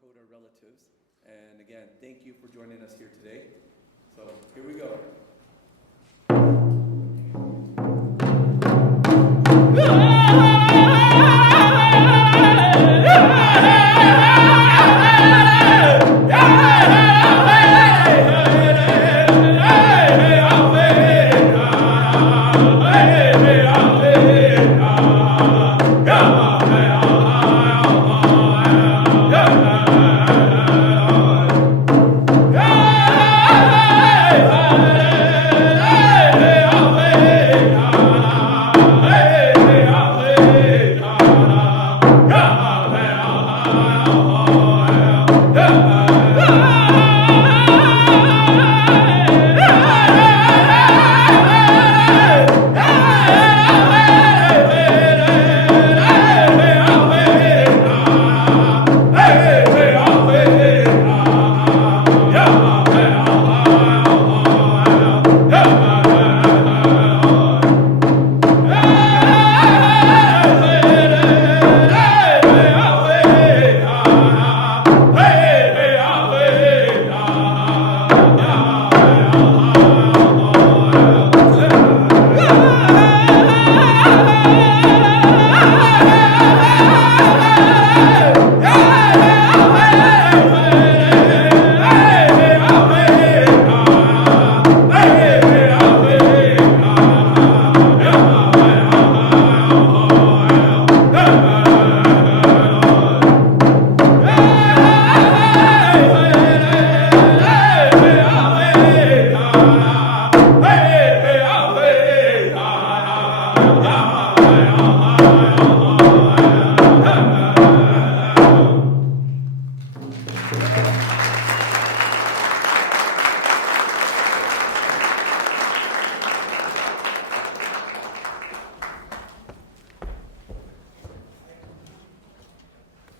Dakota relatives. And again, thank you for joining us here today. So here we go.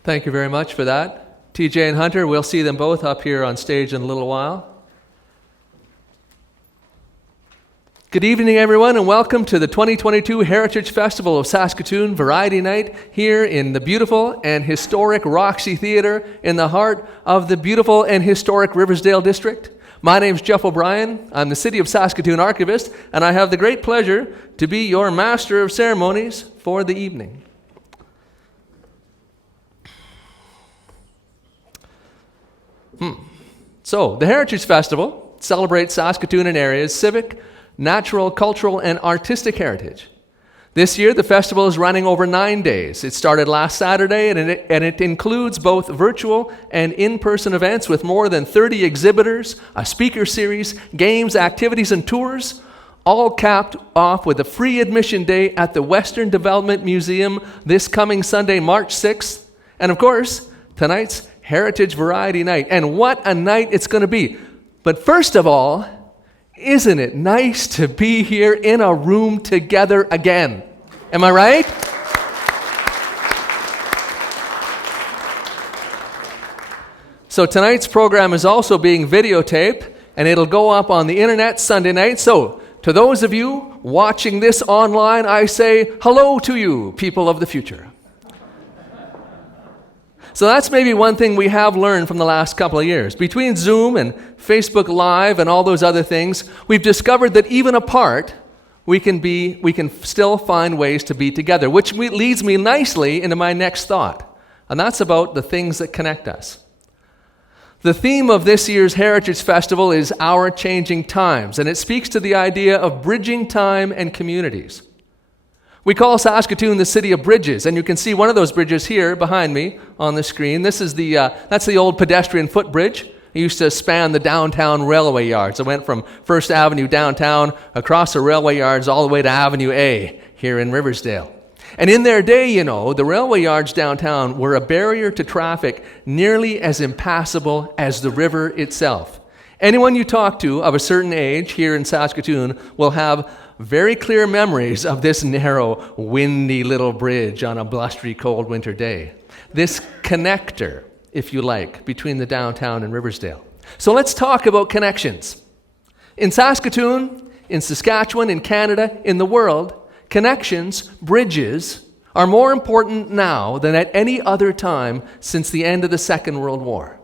Thank you very much for that. TJ and Hunter, we'll see them both up here on stage in a little while. Good evening, everyone, and welcome to the 2022 Heritage Festival of Saskatoon Variety Night here in the beautiful and historic Roxy Theatre in the heart of the beautiful and historic Riversdale District. My name's Jeff O'Brien. I'm the City of Saskatoon Archivist, and I have the great pleasure to be your Master of Ceremonies for the evening. So, the Heritage Festival celebrates Saskatoon and area's civic, natural, cultural, and artistic heritage. This year, the festival is running over 9 days. It started last Saturday, and it includes both virtual and in-person events with more than 30 exhibitors, a speaker series, games, activities, and tours, all capped off with a free admission day at the Western Development Museum this coming Sunday, March 6th. And of course, tonight's Heritage Variety Night. And what a night it's going to be. But first of all, isn't it nice to be here in a room together again? Am I right? So tonight's program is also being videotaped, and it'll go up on the internet Sunday night. So to those of you watching this online, I say hello to you, people of the future. So that's maybe one thing we have learned from the last couple of years. Between Zoom and Facebook Live and all those other things, we've discovered that even apart, we can still find ways to be together, which leads me nicely into my next thought, and that's about the things that connect us. The theme of this year's Heritage Festival is Our Changing Times, and it speaks to the idea of bridging time and communities. We call Saskatoon the city of bridges, and you can see one of those bridges here behind me on the screen. This is that's the old pedestrian footbridge. It used to span the downtown railway yards. It went from First Avenue downtown across the railway yards all the way to Avenue A here in Riversdale. And in their day, the railway yards downtown were a barrier to traffic nearly as impassable as the river itself. Anyone you talk to of a certain age here in Saskatoon will have very clear memories of this narrow, windy little bridge on a blustery, cold winter day. This connector, if you like, between the downtown and Riversdale. So let's talk about connections. In Saskatoon, in Saskatchewan, in Canada, in the world, connections, bridges, are more important now than at any other time since the end of the Second World War.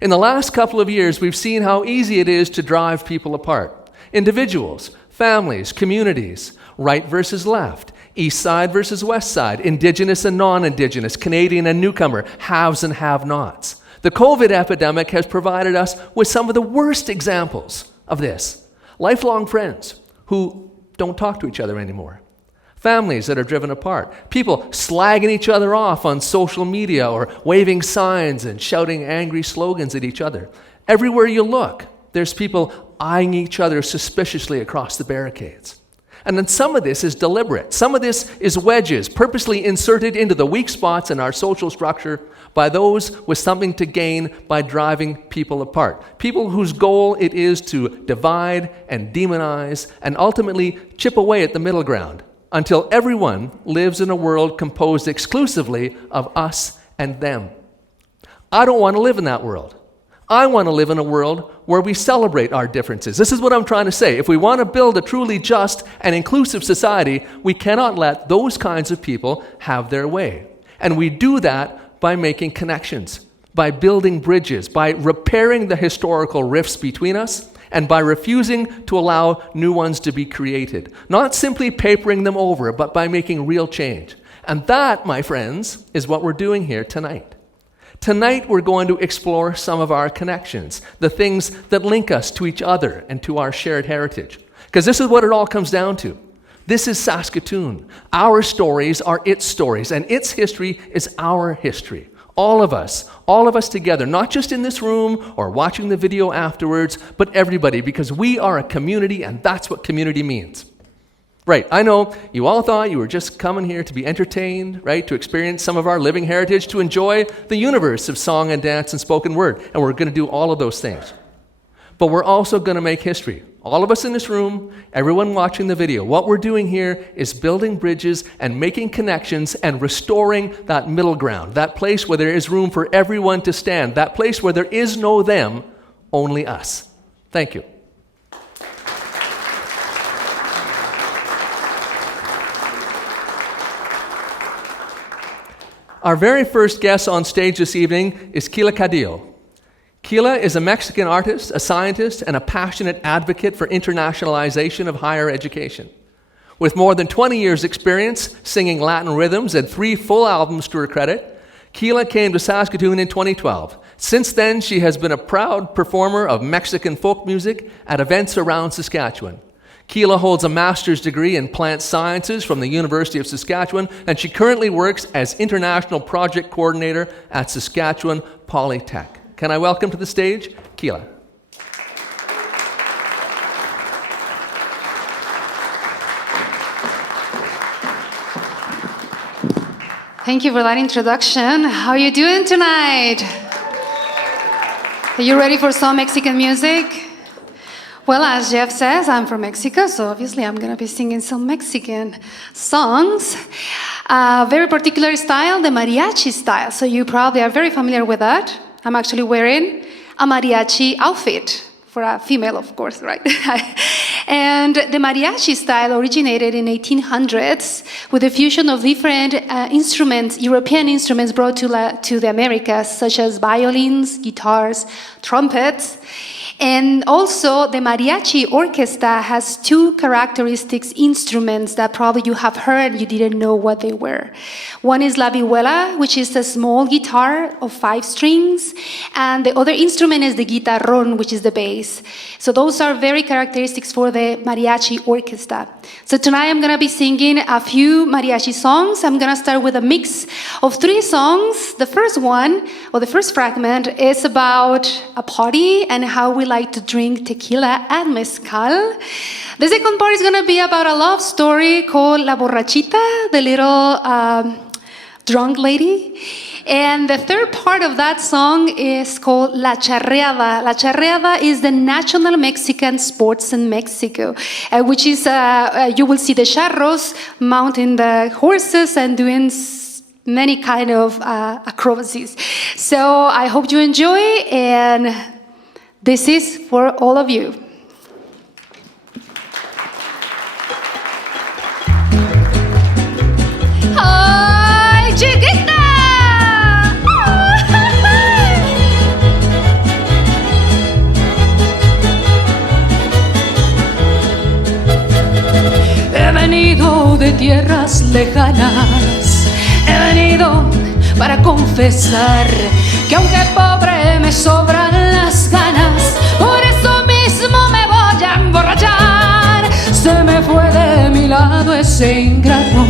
In the last couple of years, we've seen how easy it is to drive people apart. Individuals, families, communities, right versus left, east side versus west side, indigenous and non-indigenous, Canadian and newcomer, haves and have-nots. The COVID epidemic has provided us with some of the worst examples of this. Lifelong friends who don't talk to each other anymore. Families that are driven apart. People slagging each other off on social media or waving signs and shouting angry slogans at each other. Everywhere you look, there's people eyeing each other suspiciously across the barricades. And then some of this is deliberate. Some of this is wedges purposely inserted into the weak spots in our social structure by those with something to gain by driving people apart. People whose goal it is to divide and demonize and ultimately chip away at the middle ground until everyone lives in a world composed exclusively of us and them. I don't want to live in that world. I want to live in a world where we celebrate our differences. This is what I'm trying to say. If we want to build a truly just and inclusive society, we cannot let those kinds of people have their way. And we do that by making connections, by building bridges, by repairing the historical rifts between us, and by refusing to allow new ones to be created. Not simply papering them over, but by making real change. And that, my friends, is what we're doing here tonight. Tonight, we're going to explore some of our connections, the things that link us to each other and to our shared heritage. Because this is what it all comes down to. This is Saskatoon. Our stories are its stories, and its history is our history. All of us together, not just in this room or watching the video afterwards, but everybody, because we are a community, and that's what community means. Right, I know you all thought you were just coming here to be entertained, right, to experience some of our living heritage, to enjoy the universe of song and dance and spoken word, and we're going to do all of those things. But we're also going to make history. All of us in this room, everyone watching the video, what we're doing here is building bridges and making connections and restoring that middle ground, that place where there is room for everyone to stand, that place where there is no them, only us. Thank you. Our very first guest on stage this evening is Keila Caudillo. Keila is a Mexican artist, a scientist, and a passionate advocate for internationalization of higher education. With more than 20 years' experience singing Latin rhythms and 3 full albums to her credit, Keila came to Saskatoon in 2012. Since then, she has been a proud performer of Mexican folk music at events around Saskatchewan. Keila holds a master's degree in plant sciences from the University of Saskatchewan, and she currently works as international project coordinator at Saskatchewan Polytech. Can I welcome to the stage, Keila? Thank you for that introduction. How are you doing tonight? Are you ready for some Mexican music? Well, as Jeff says, I'm from Mexico, so obviously I'm going to be singing some Mexican songs. Very particular style, the mariachi style. So you probably are very familiar with that. I'm actually wearing a mariachi outfit for a female, of course, right? And the mariachi style originated in 1800s with a fusion of different instruments, European instruments brought to the Americas, such as violins, guitars, trumpets. And also, the mariachi orchestra has 2 characteristic instruments that probably you have heard, you didn't know what they were. One is la vihuela, which is a small guitar of 5 strings, and the other instrument is the guitarrón, which is the bass. So those are very characteristics for the mariachi orchestra. So tonight I'm going to be singing a few mariachi songs. I'm going to start with a mix of 3 songs. The first one, or the first fragment, is about a party and how we like to drink tequila and mezcal. The second part is going to be about a love story called La Borrachita, the little drunk lady. And the third part of that song is called La Charreada. La Charreada is the national Mexican sports in Mexico, which is, you will see the charros mounting the horses and doing many kind of acrobacies. So I hope you enjoy, and this is for all of you. Oh. lejanas. He venido para confesar que aunque pobre me sobran las ganas, por eso mismo me voy a emborrachar. Se me fue de mi lado ese ingrato,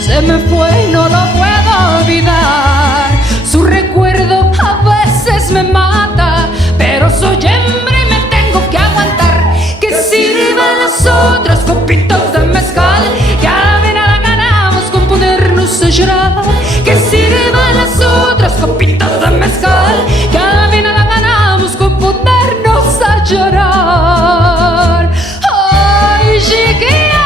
se me fue y no lo puedo olvidar. Su recuerdo a veces me mata, pero soy hembra y me tengo que aguantar. Que sirvan las otras copitas de mezcal, que a la vena ganamos con ponernos a llorar. Que sirvan las otras copitas de mezcal, que a la vena ganamos con ponernos a llorar. ¡Ay, chiquilla!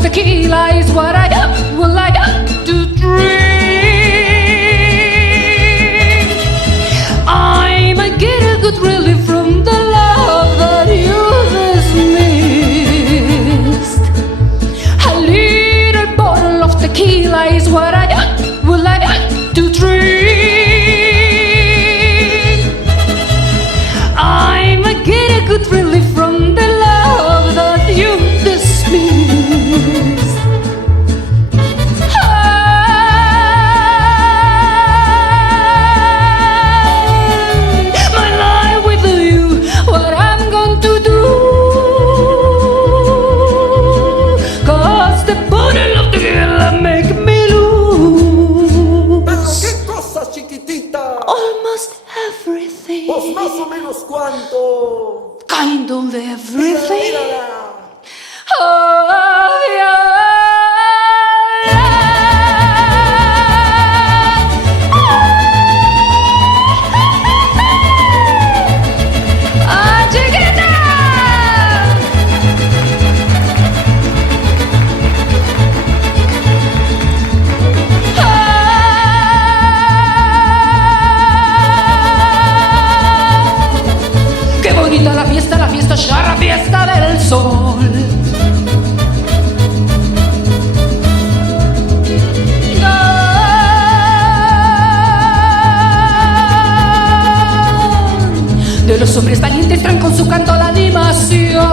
Tequila is what I would like to drink. I might get a good relief from the love that you dismissed. A little bottle of tequila is what I would like to drink. I might get a good relief from the love that you dismissed. Pues más o menos cuánto. Kind of everything. Mírala. Oh, yeah. Ah, chiquita. Qué bonita la fiesta ya la fiesta del sol. De los hombres valientes traen con su canto la animación.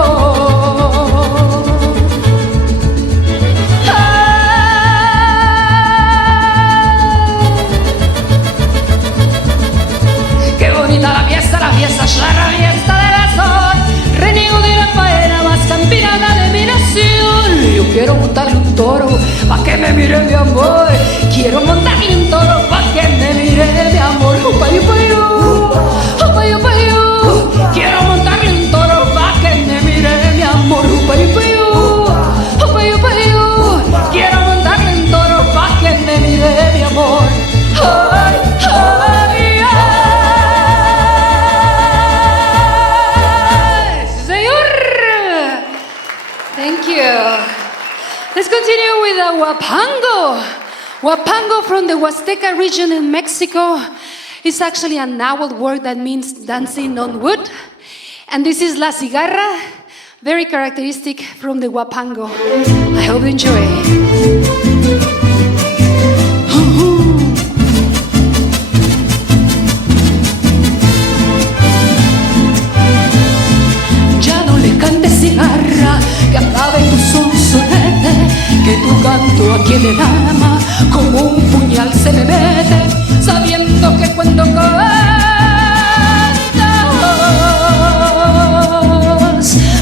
Qué bonita la fiesta ya la fiesta del sol. Reniego de la faena más campirana de mi nación. Yo quiero montarle un toro pa' que me mire mi amor. Quiero montarle un toro pa' que me mire mi amor. Upayu, upayu, upayu, upayu. Quiero montarle un toro pa' que me mire mi amor. Upayu, upayu, upayu, upayu. Quiero montarle un toro pa' que me mire mi amor. Ay, ay, ay. Señor. Thank you. Let's continue with the Huapango. Huapango from the Huasteca region in Mexico is actually an old word that means dancing on wood. And this is La Cigarra, very characteristic from the Huapango. I hope you enjoy. Ya no le cantes cigarra, que acabe tu sonsonete, que tu canto aquí en el alma como un puñal se me mete, sabiendo que cuando cantas,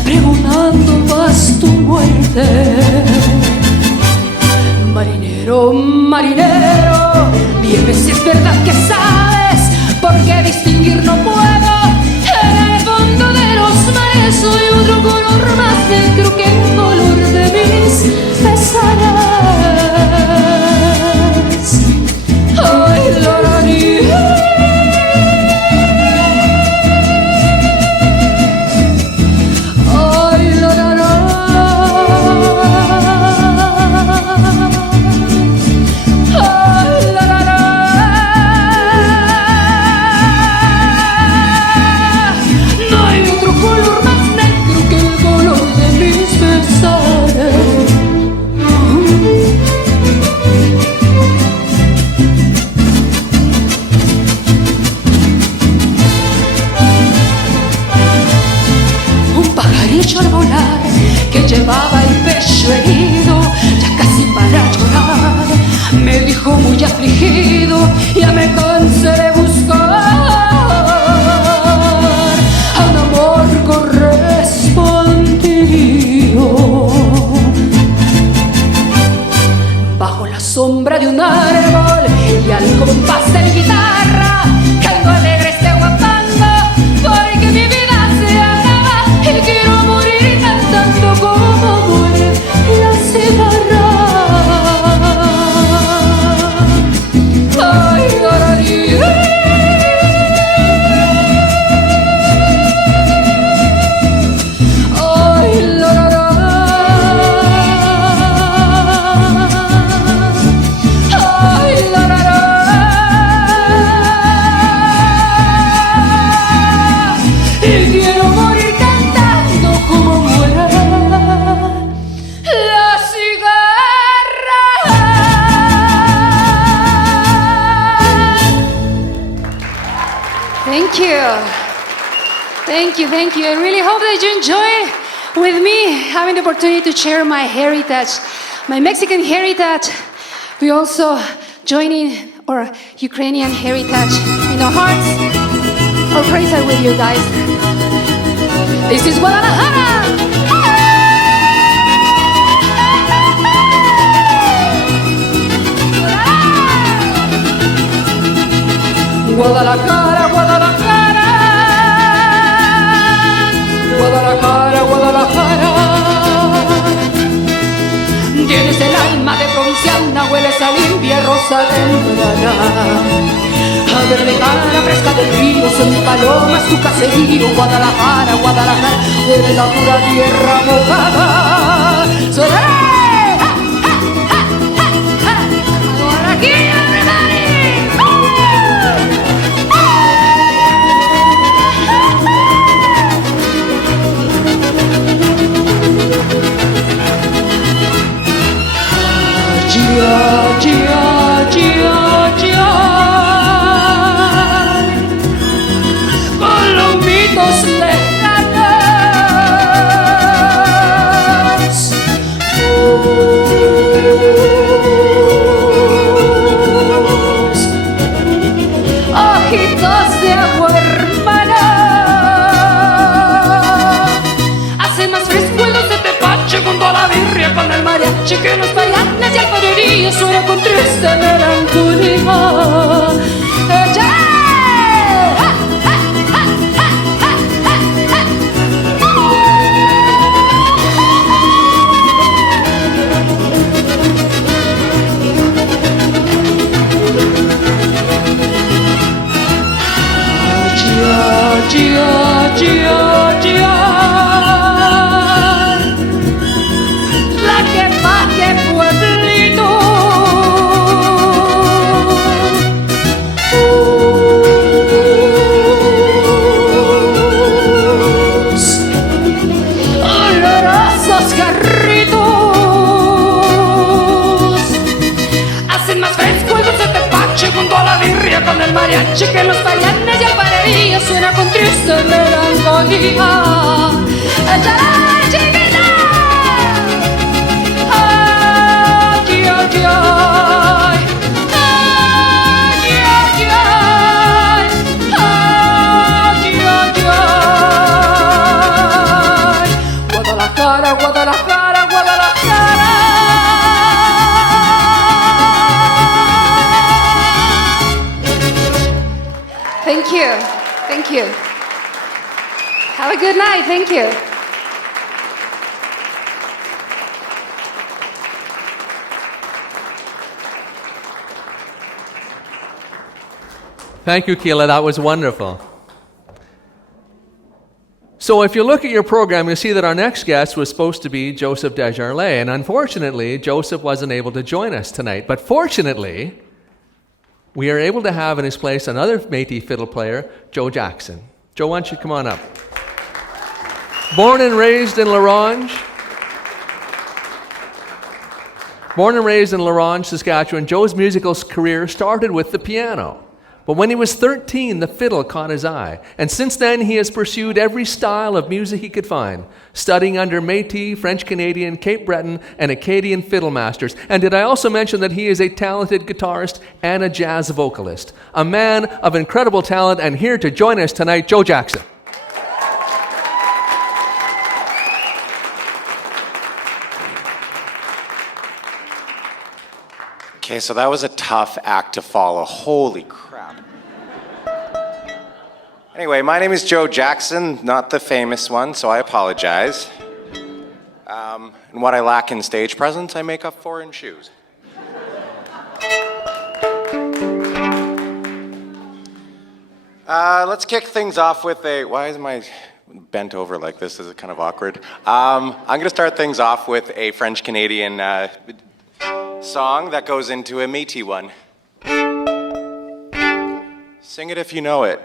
pregonando vas tu muerte. Marinero, marinero, dime si es verdad que sabes, porque distinguir no puedo. En el fondo de los mares soy otro color más negro que el color de mis pesares. Ay, echó al volar, que llevaba el pecho herido, ya casi para llorar. Me dijo muy afligido, ya me cansé de buscar a un amor correspondido. Bajo la sombra de un árbol y al compás de mi guitarra, canto alegre este guapando, porque mi vida se acaba y quiero morir cantando como muere la cigarra. Ay, Thank you. I really hope that you enjoy with me having the opportunity to share my heritage, my Mexican heritage. We also joining our Ukrainian heritage in our hearts. Our praise are with you guys. This is Guadalajara. Guadalajara, Guadalajara, Guadalajara, Guadalajara. Tienes el alma de provinciana, hueles a limpia rosa temprana. A verde cara fresca del río, son palomas tu caserío. Guadalajara, Guadalajara, eres la pura tierra mojada. ¡Soré! ¡Ahora aquí, everybody! Palomitos lejanas, ojitos de agua hermana, hace más fresco el de tepache junto a la birria con el mariachi que los bailanes y el poderío suena con triste melancolía. La que va, que pueblito. Olorosos carritos hacen más fresco el dulce tepache junto a la birria con el mariachi que los bailanes y el parerillo suena con triste melancolía. ¡Échala, chiquita! ¡Ay, ay, ay! ¡Ay, ay, ay! ¡Ay, ay, ay! Guadalajara, Guadalajara, Guadalajara. Thank you. Thank you. Have a good night. Thank you. Thank you, Keila. That was wonderful. So if you look at your program, you'll see that our next guest was supposed to be Joseph Desjardins, and unfortunately, Joseph wasn't able to join us tonight. But fortunately, we are able to have in his place another Métis fiddle player, Joe Jackson. Joe, why don't you come on up? Born and raised in La Ronge, Saskatchewan, Joe's musical career started with the piano. But when he was 13, the fiddle caught his eye, and since then he has pursued every style of music he could find, studying under Métis, French-Canadian, Cape Breton, and Acadian fiddle masters. And did I also mention that he is a talented guitarist and a jazz vocalist? A man of incredible talent, and here to join us tonight, Joe Jackson. Okay, so that was a tough act to follow. Holy crap. Anyway, my name is Joe Jackson, not the famous one, so I apologize. And what I lack in stage presence, I make up for in shoes. Let's kick things off with a... Why is my bent over like this? This is kind of awkward. I'm going to start things off with a French-Canadian song that goes into a Métis one. Sing it if you know it.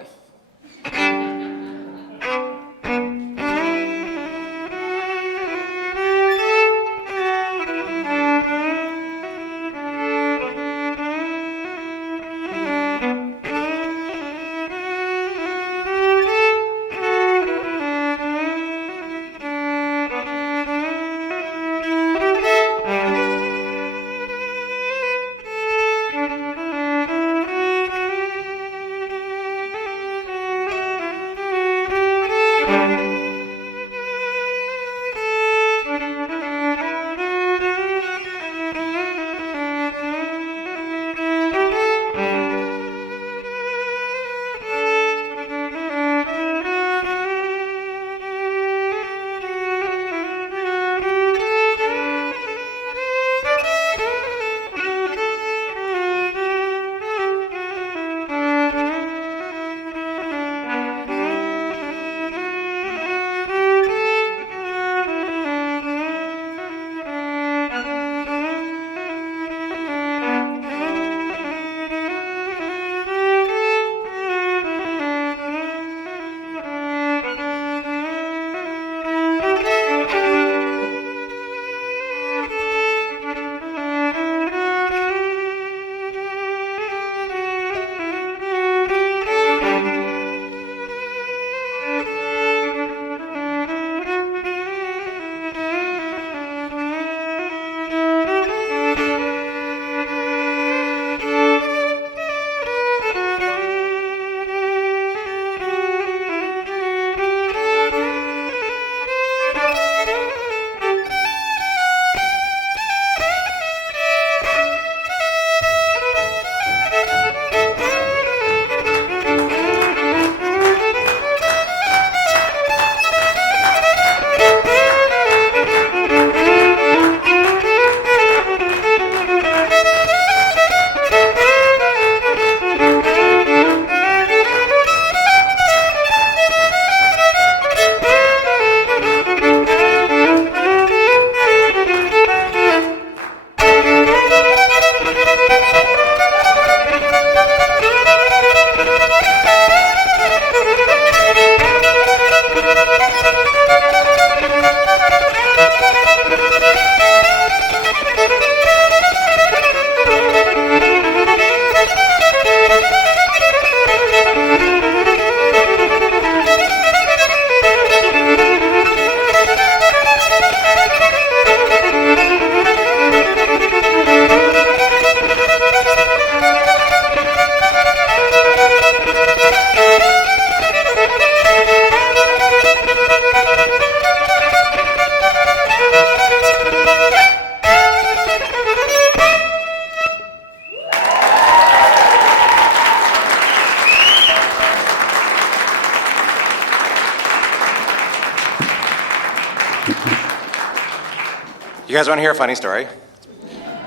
You guys want to hear a funny story?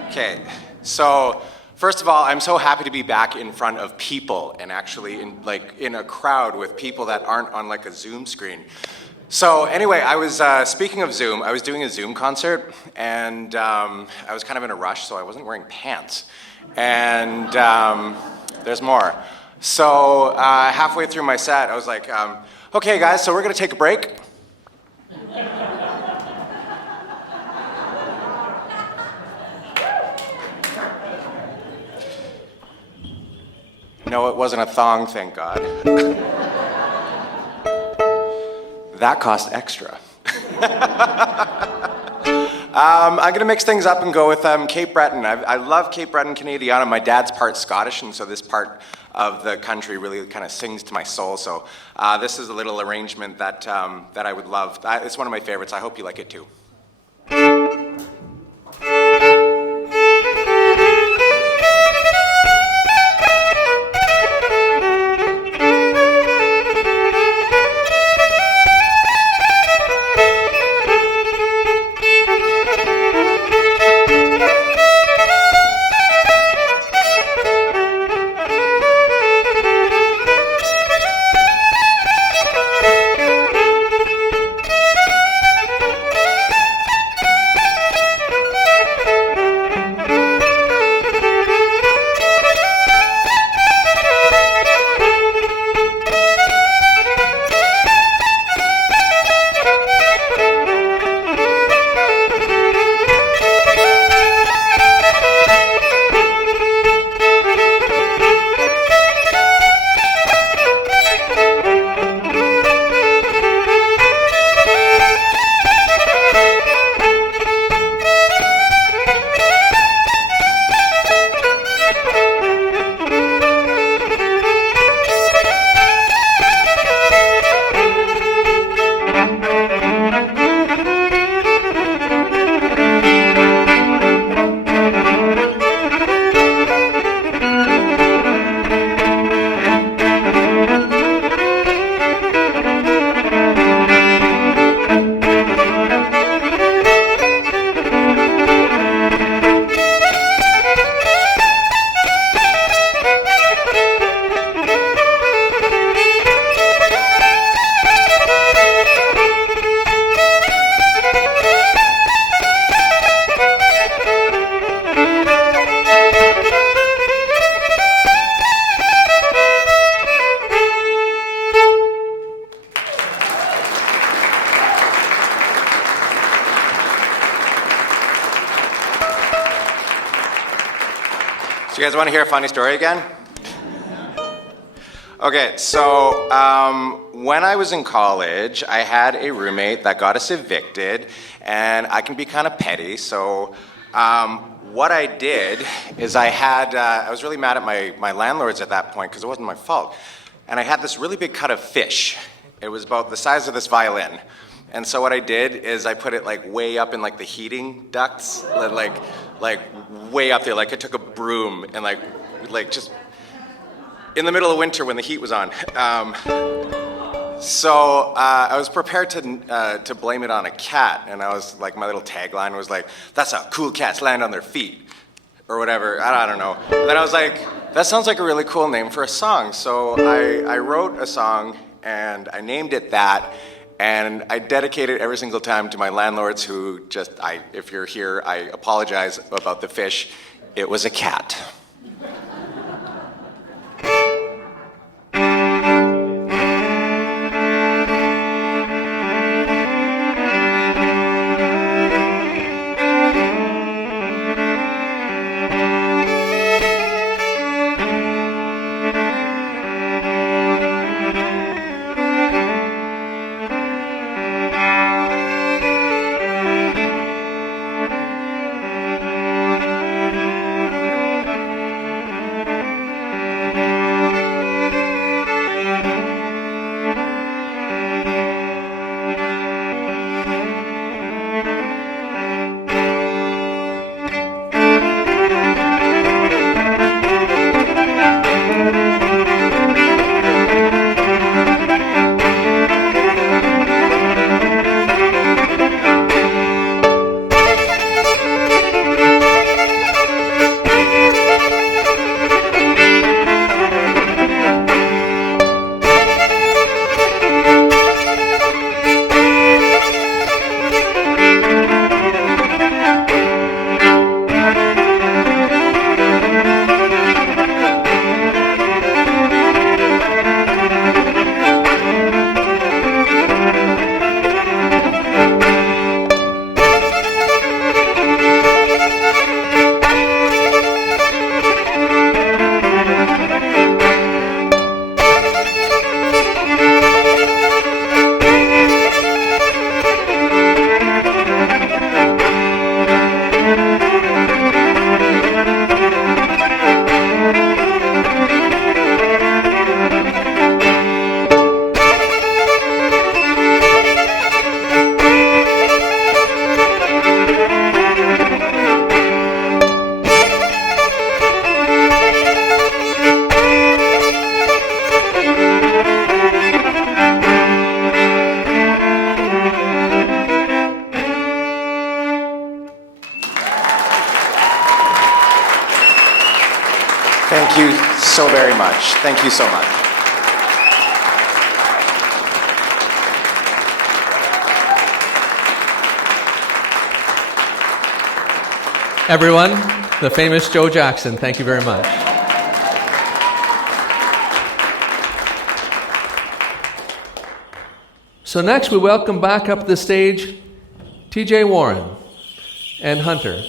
Okay, so first of all, I'm so happy to be back in front of people and actually in a crowd with people that aren't on like a Zoom screen. So anyway, I was, speaking of Zoom, I was doing a Zoom concert and I was kind of in a rush, so I wasn't wearing pants. And there's more. So halfway through my set, I was like, okay guys, so we're gonna take a break. No, it wasn't a thong, thank God. That cost extra. I'm going to mix things up and go with Cape Breton. I love Cape Breton Canadiana. My dad's part Scottish, and so this part of the country really kind of sings to my soul. So this is a little arrangement that I would love. It's one of my favorites. I hope you like it too. So you guys want to hear a funny story again? Okay, so when I was in college, I had a roommate that got us evicted, and I can be kind of petty, so what I did is I was really mad at my landlords at that point because it wasn't my fault, and I had this really big cut of fish. It was about the size of this violin. And so what I did is I put it like way up in like the heating ducts, like way up there. Like I took a broom and like just in the middle of winter when the heat was on. So I was prepared to blame it on a cat, and I was like, my little tagline was like, "That's how cool cats land on their feet," or whatever. I don't know. And then I was like, that sounds like a really cool name for a song. So I wrote a song and I named it that. And I dedicate it every single time to my landlords who if you're here, I apologize about the fish. It was a cat. so very much. Thank you so much. Everyone, the famous Joe Jackson, thank you very much. So next we welcome back up to the stage TJ Warren and Hunter.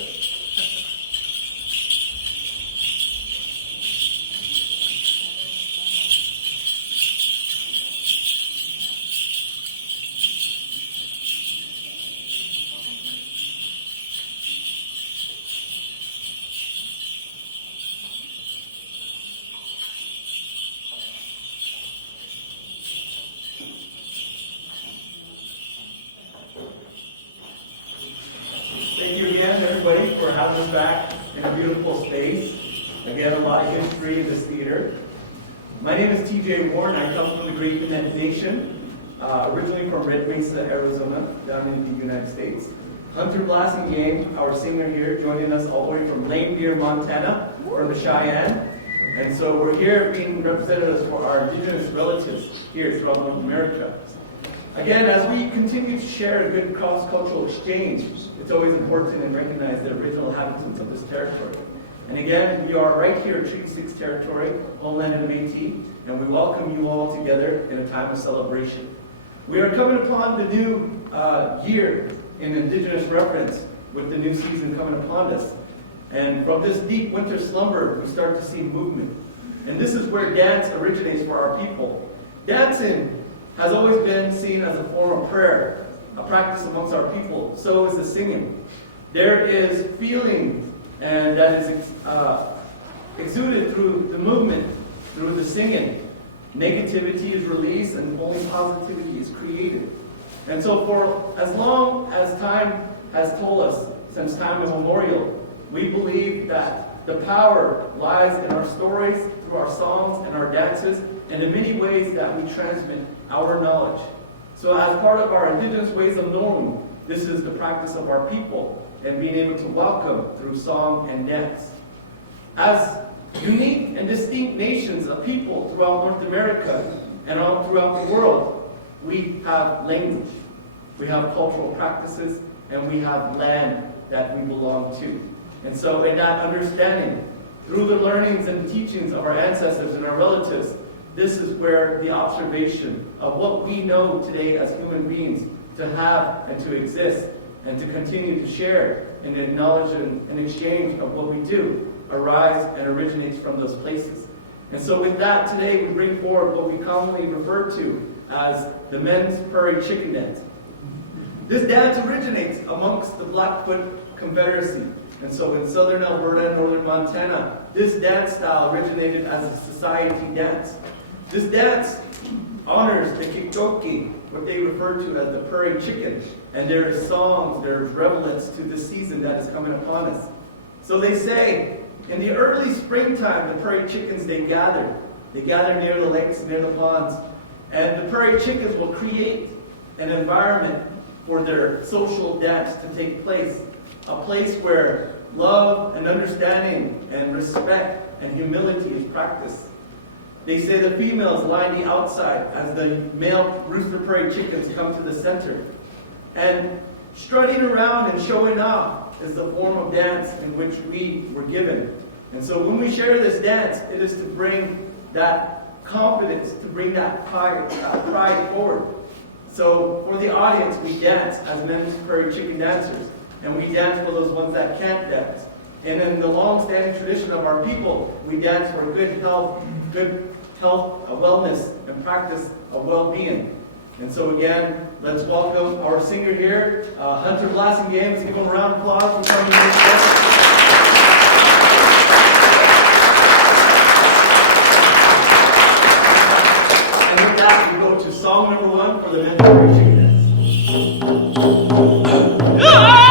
Thank you again, everybody, for having us back in a beautiful space. Again, a lot of history in this theater. My name is TJ Warren. I come from the Great Bend Nation, originally from Red Wings, Arizona, down in the United States. Hunter Blasingame, our singer here, joining us all the way from Lame Deer, Montana, from the Cheyenne. And so we're here being representatives for our indigenous relatives here throughout North America. Again, as we continue to share a good cross-cultural exchange, it's always important to recognize the original inhabitants of this territory. And again, we are right here at Treaty 6 territory, homeland of Métis, and we welcome you all together in a time of celebration. We are coming upon the new year in Indigenous reference with the new season coming upon us. And from this deep winter slumber, we start to see movement. And this is where dance originates for our people. Dancing has always been seen as a form of prayer, a practice amongst our people. So is the singing. There is feeling and that is exuded through the movement, through the singing. Negativity is released and only positivity is created. And so for as long as time has told us, since time immemorial, we believe that the power lies in our stories, through our songs and our dances, and in many ways that we transmit our knowledge. So as part of our indigenous ways of knowing, this is the practice of our people and being able to welcome through song and dance. As unique and distinct nations of people throughout North America and all throughout the world, we have language, we have cultural practices, and we have land that we belong to. And so in that understanding, through the learnings and teachings of our ancestors and our relatives, this is where the observation of what we know today as human beings to have and to exist and to continue to share and acknowledge and exchange of what we do arise and originates from those places. And so with that, today we bring forward what we commonly refer to as the men's prairie chicken dance. This dance originates amongst the Blackfoot Confederacy. And so in southern Alberta and northern Montana, this dance style originated as a society dance. This dance honors the Kiktoki, what they refer to as the prairie chicken. And there is songs, there is revelance to this season that is coming upon us. So they say, in the early springtime, the prairie chickens, they gather. They gather near the lakes, near the ponds. And the prairie chickens will create an environment for their social dance to take place. A place where love and understanding and respect and humility is practiced. They say the females line the outside as the male rooster prairie chickens come to the center. And strutting around and showing off is the form of dance in which we were given. And so when we share this dance, it is to bring that confidence, to bring that pride forward. So for the audience, we dance as men's prairie chicken dancers. And we dance for those ones that can't dance. And in the long-standing tradition of our people, we dance for good health, wellness, and practice of well-being. And so again, let's welcome our singer here, Hunter Blasingame. Let's give him a round of applause for coming here today. And with that, we go to song number 1 for the men's prairie chicken dance. Hey!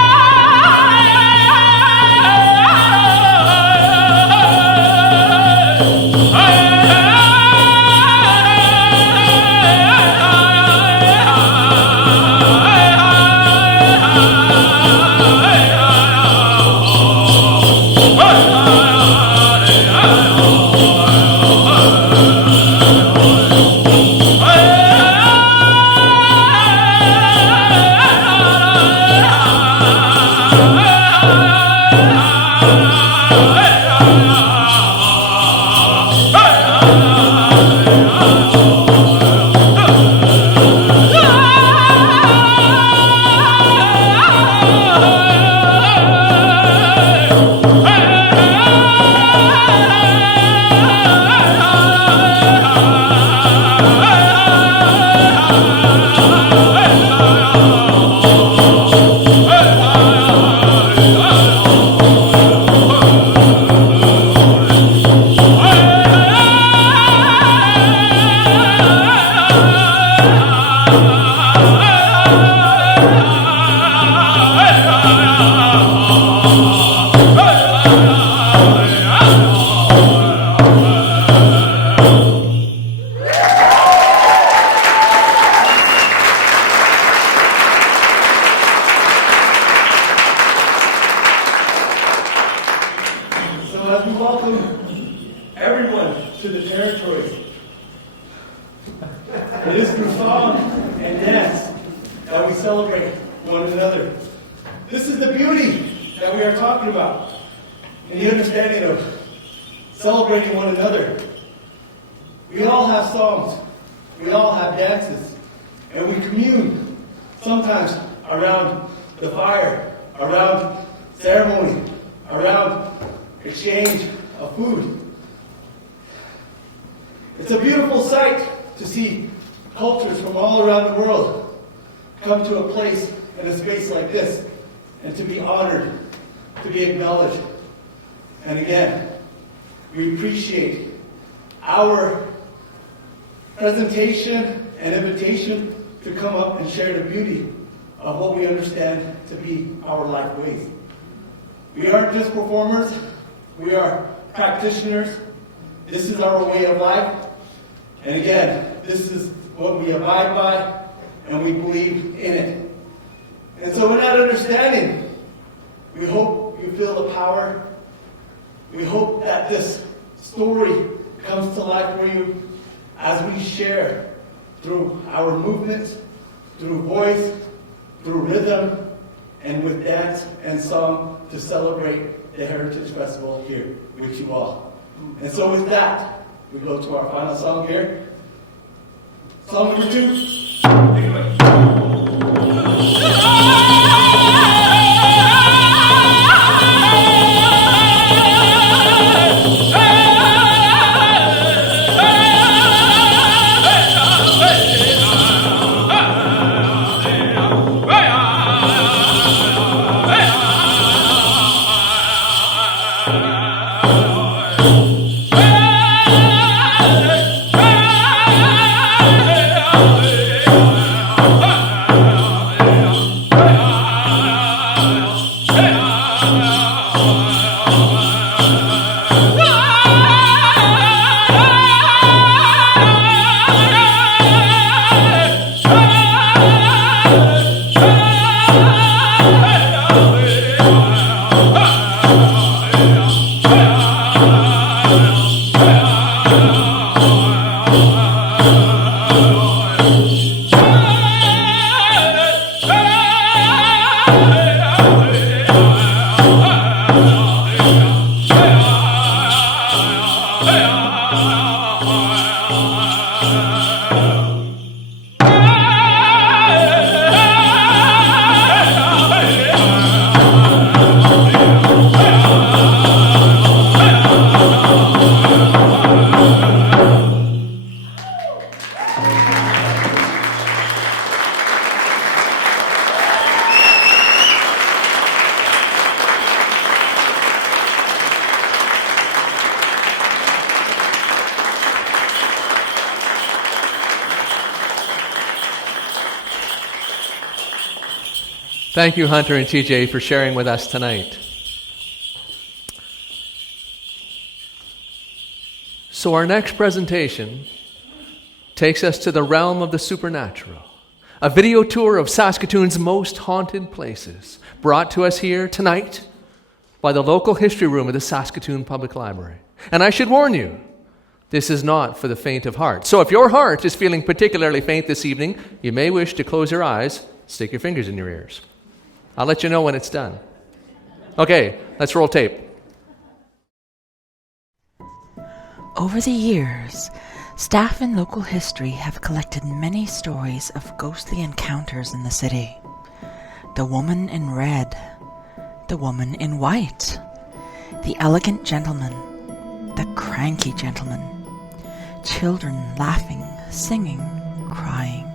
celebrate one another. This is the beauty that we are talking about, in the understanding of celebrating one another. We all have songs, we all have dances, and we commune, sometimes around the fire, around ceremony, around exchange of food. It's a beautiful sight to see cultures from all around the world come to a place and a space like this, and to be honored, to be acknowledged. And again, we appreciate our presentation and invitation to come up and share the beauty of what we understand to be our life ways. We aren't just performers, we are practitioners. This is our way of life. And again, this is what we abide by, and we believe in it. And so in that understanding, we hope you feel the power. We hope that this story comes to life for you as we share through our movements, through voice, through rhythm, and with dance and song to celebrate the Heritage Festival here with you all. And so with that, we go to our final song here. Song number 2. Take it away. Thank you, Hunter and TJ, for sharing with us tonight. So our next presentation takes us to the realm of the supernatural, a video tour of Saskatoon's most haunted places, brought to us here tonight by the local history room of the Saskatoon Public Library. And I should warn you, this is not for the faint of heart. So if your heart is feeling particularly faint this evening, you may wish to close your eyes, stick your fingers in your ears. I'll let you know when it's done. Okay, let's roll tape. Over the years, staff in local history have collected many stories of ghostly encounters in the city. The woman in red, the woman in white, the elegant gentleman, the cranky gentleman, children laughing, singing, crying.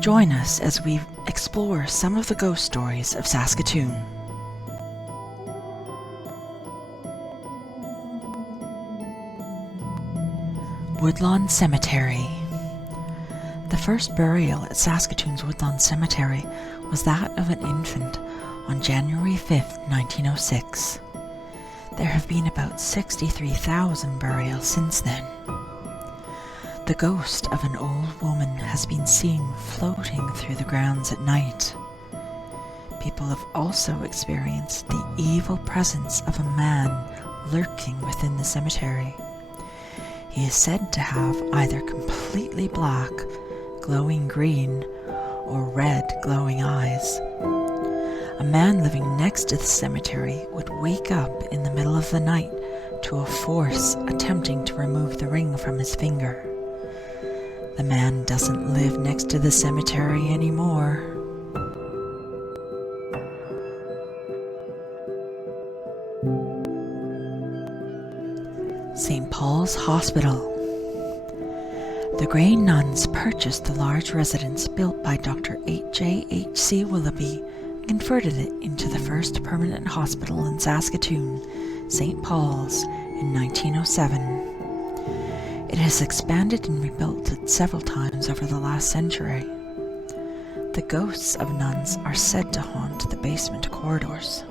Join us as we explore some of the ghost stories of Saskatoon. Woodlawn Cemetery. The first burial at Saskatoon's Woodlawn Cemetery was that of an infant on January 5th, 1906. There have been about 63,000 burials since then. The ghost of an old woman has been seen floating through the grounds at night. People have also experienced the evil presence of a man lurking within the cemetery. He is said to have either completely black, glowing green, or red, glowing eyes. A man living next to the cemetery would wake up in the middle of the night to a force attempting to remove the ring from his finger. The man doesn't live next to the cemetery anymore. St. Paul's Hospital. The Grey Nuns purchased the large residence built by Dr. J.H.C. Willoughby and converted it into the first permanent hospital in Saskatoon, St. Paul's, in 1907. It has expanded and rebuilt it several times over the last century. The ghosts of nuns are said to haunt the basement corridors.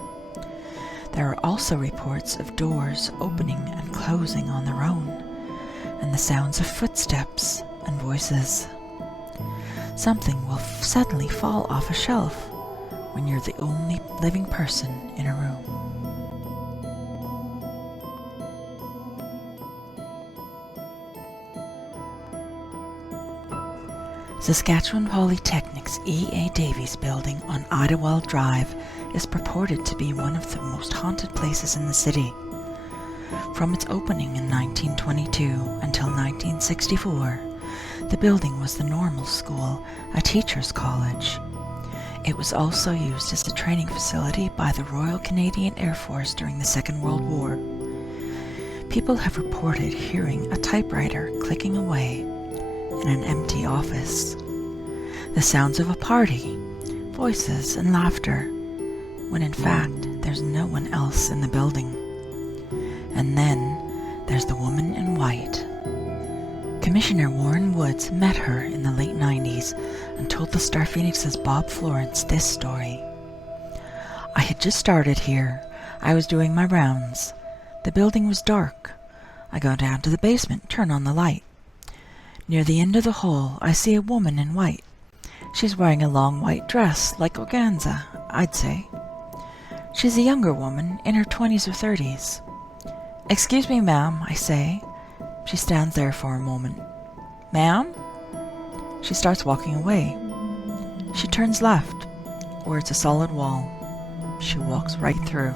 There are also reports of doors opening and closing on their own, and the sounds of footsteps and voices. Something will suddenly fall off a shelf when you're the only living person in a room. Saskatchewan Polytechnic's E.A. Davies building on Idlewild Drive is purported to be one of the most haunted places in the city. From its opening in 1922 until 1964, the building was the normal school, a teacher's college. It was also used as a training facility by the Royal Canadian Air Force during the Second World War. People have reported hearing a typewriter clicking away in an empty office. The sounds of a party, voices and laughter, when in fact there's no one else in the building. And then there's the woman in white. Commissioner Warren Woods met her in the late 90s and told the Star Phoenix's Bob Florence this story. I had just started here. I was doing my rounds. The building was dark. I go down to the basement, turn on the light. Near the end of the hall, I see a woman in white. She's wearing a long white dress, like organza, I'd say. She's a younger woman, in her 20s or 30s. "Excuse me, ma'am," I say. She stands there for a moment. "Ma'am?" She starts walking away. She turns left, where it's a solid wall. She walks right through.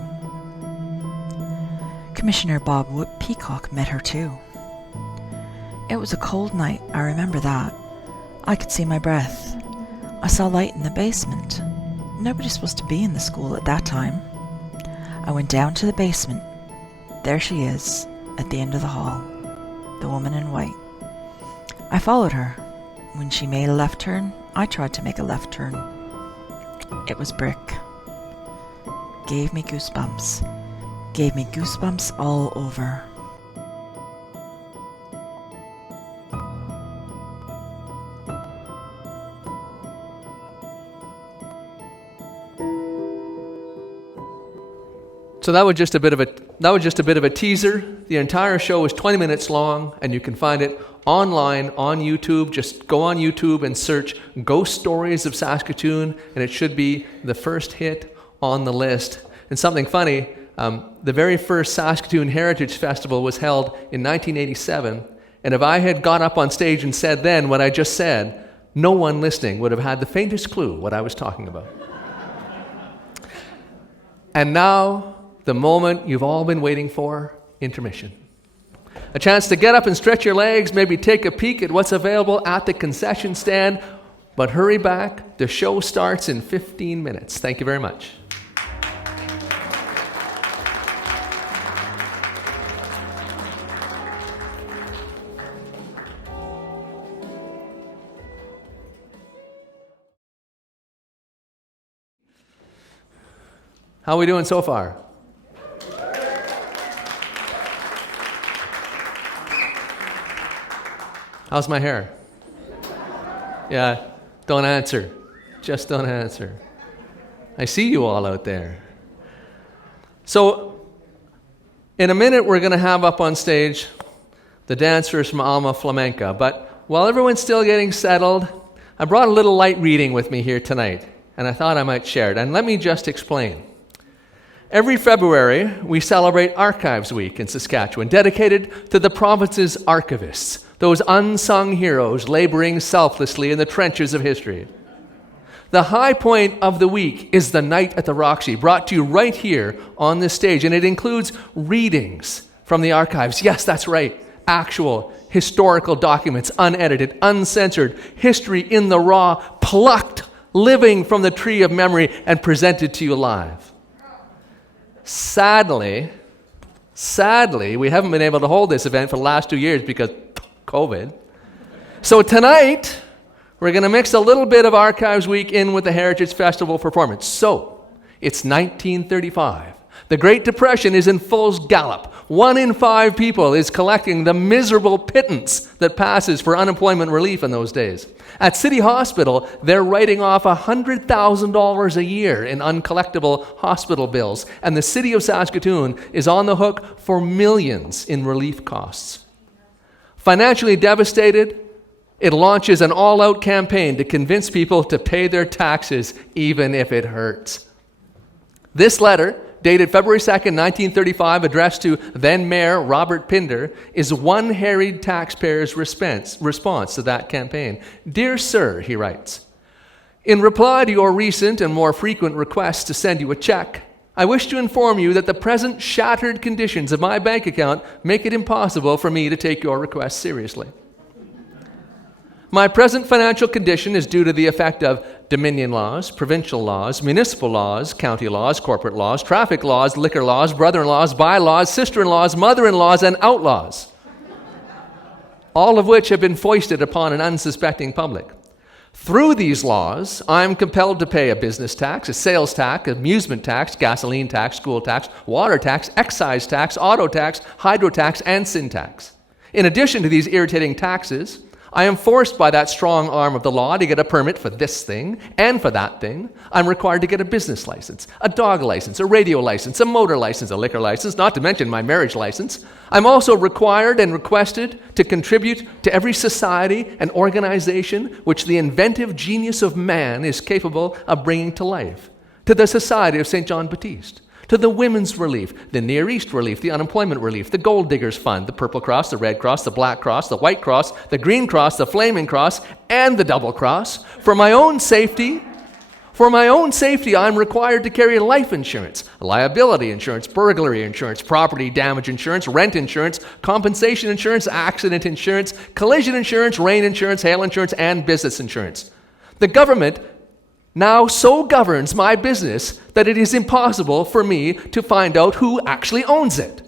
Commissioner Bob Peacock met her too. It was a cold night, I remember that. I could see my breath. I saw light in the basement. Nobody's supposed to be in the school at that time. I went down to the basement. There she is, at the end of the hall, the woman in white. I followed her. When she made a left turn, I tried to make a left turn. It was brick. Gave me goosebumps. Gave me goosebumps all over. So that was just a bit of a teaser. The entire show is 20 minutes long, and you can find it online on YouTube. Just go on YouTube and search Ghost Stories of Saskatoon, and it should be the first hit on the list. And something funny, the very first Saskatoon Heritage Festival was held in 1987, and if I had got up on stage and said then what I just said, no one listening would have had the faintest clue what I was talking about. And now, the moment you've all been waiting for, intermission. A chance to get up and stretch your legs, maybe take a peek at what's available at the concession stand, but hurry back, the show starts in 15 minutes. Thank you very much. How are we doing so far? How's my hair? Yeah, don't answer. Just don't answer. I see you all out there. So, in a minute, we're going to have up on stage the dancers from Alma Flamenca. But while everyone's still getting settled, I brought a little light reading with me here tonight, and I thought I might share it. And let me just explain. Every February, we celebrate Archives Week in Saskatchewan, dedicated to the province's archivists, those unsung heroes laboring selflessly in the trenches of history. The high point of the week is the Night at the Roxy, brought to you right here on this stage, and it includes readings from the archives. Yes, that's right. Actual historical documents, unedited, uncensored, history in the raw, plucked, living from the tree of memory and presented to you live. Sadly, we haven't been able to hold this event for the last 2 years because COVID. So tonight, we're going to mix a little bit of Archives Week in with the Heritage Festival performance. So, it's 1935. The Great Depression is in full gallop. 1 in 5 people is collecting the miserable pittance that passes for unemployment relief in those days. At City Hospital, they're writing off $100,000 a year in uncollectible hospital bills, and the city of Saskatoon is on the hook for millions in relief costs. Financially devastated, it launches an all-out campaign to convince people to pay their taxes even if it hurts. This letter, dated February 2nd, 1935, addressed to then-Mayor Robert Pinder, is one harried taxpayer's response to that campaign. "Dear Sir," he writes, "in reply to your recent and more frequent requests to send you a check, I wish to inform you that the present shattered conditions of my bank account make it impossible for me to take your request seriously. My present financial condition is due to the effect of Dominion laws, provincial laws, municipal laws, county laws, corporate laws, traffic laws, liquor laws, brother-in-laws, bylaws, sister-in-laws, mother-in-laws, and outlaws, all of which have been foisted upon an unsuspecting public. Through these laws, I am compelled to pay a business tax, a sales tax, amusement tax, gasoline tax, school tax, water tax, excise tax, auto tax, hydro tax, and sin tax. In addition to these irritating taxes, I am forced by that strong arm of the law to get a permit for this thing and for that thing. I'm required to get a business license, a dog license, a radio license, a motor license, a liquor license, not to mention my marriage license. I'm also required and requested to contribute to every society and organization which the inventive genius of man is capable of bringing to life. To the Society of St. John Baptiste, to the Women's Relief, the Near East Relief, the Unemployment Relief, the Gold Diggers Fund, the Purple Cross, the Red Cross, the Black Cross, the White Cross, the Green Cross, the Flaming Cross, and the Double Cross. For my own safety, I'm required to carry life insurance, liability insurance, burglary insurance, property damage insurance, rent insurance, compensation insurance, accident insurance, collision insurance, rain insurance, hail insurance, and business insurance. The government now so governs my business that it is impossible for me to find out who actually owns it.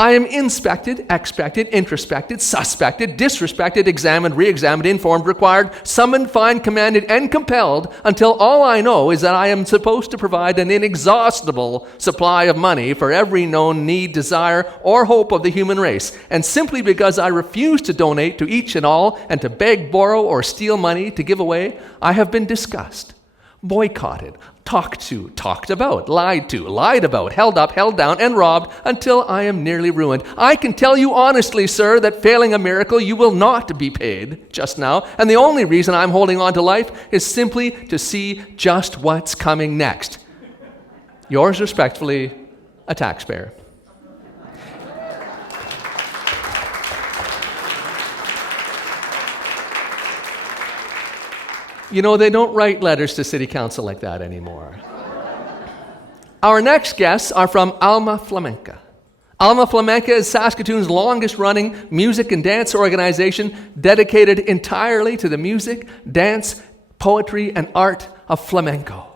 I am inspected, expected, introspected, suspected, disrespected, examined, re-examined, informed, required, summoned, fined, commanded, and compelled until all I know is that I am supposed to provide an inexhaustible supply of money for every known need, desire, or hope of the human race. And simply because I refuse to donate to each and all and to beg, borrow, or steal money to give away, I have been discussed, boycotted, talked to, talked about, lied to, lied about, held up, held down, and robbed until I am nearly ruined. I can tell you honestly, sir, that failing a miracle, you will not be paid just now, and the only reason I'm holding on to life is simply to see just what's coming next. Yours respectfully, a taxpayer. You know, they don't write letters to city council like that anymore. Our next guests are from Alma Flamenca. Alma Flamenca is Saskatoon's longest-running music and dance organization dedicated entirely to the music, dance, poetry, and art of flamenco.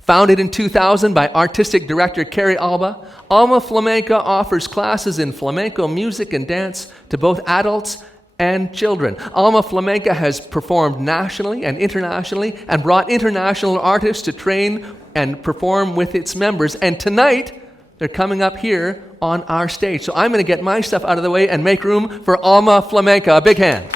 Founded in 2000 by artistic director Carrie Alma, Alma Flamenca offers classes in flamenco music and dance to both adults and children. Alma Flamenca has performed nationally and internationally and brought international artists to train and perform with its members. And tonight, they're coming up here on our stage. So I'm going to get my stuff out of the way and make room for Alma Flamenca. A big hand.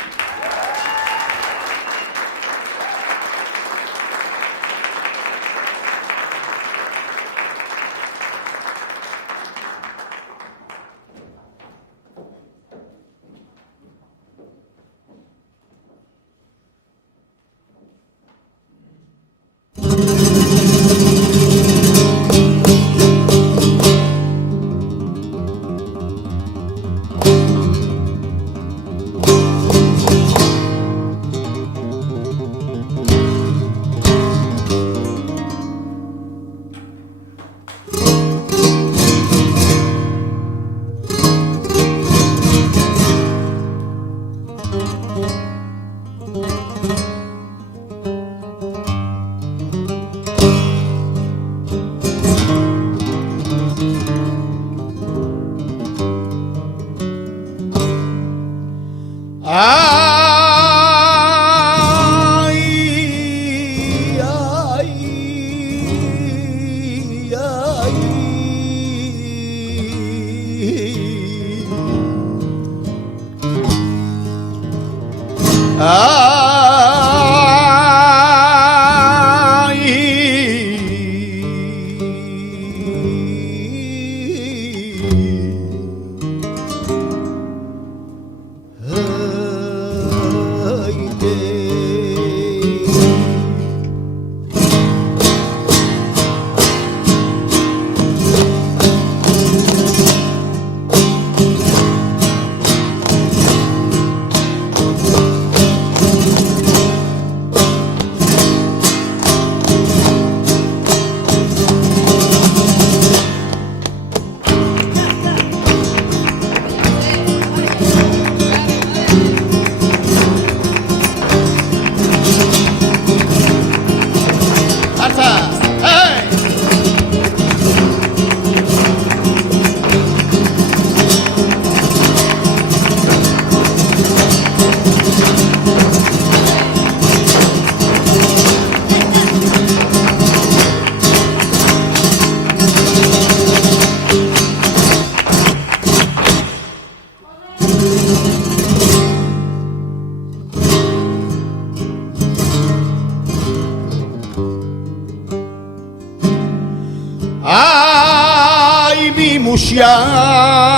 muchacho.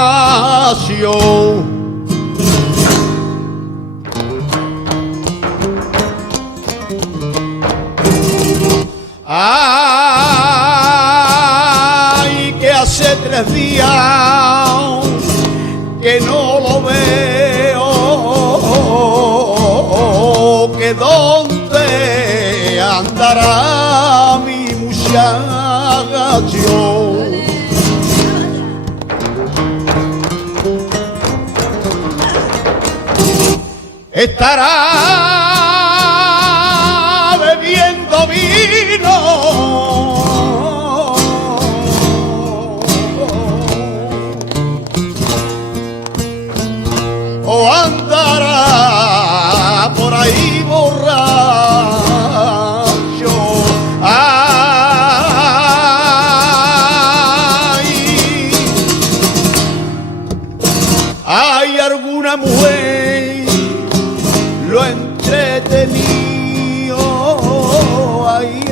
Ay, que hace 3 días que no lo veo, que dónde andará mi muchacho. Estará bebiendo vino o andará por ahí borracho. Hay alguna mujer lo entretenido, hay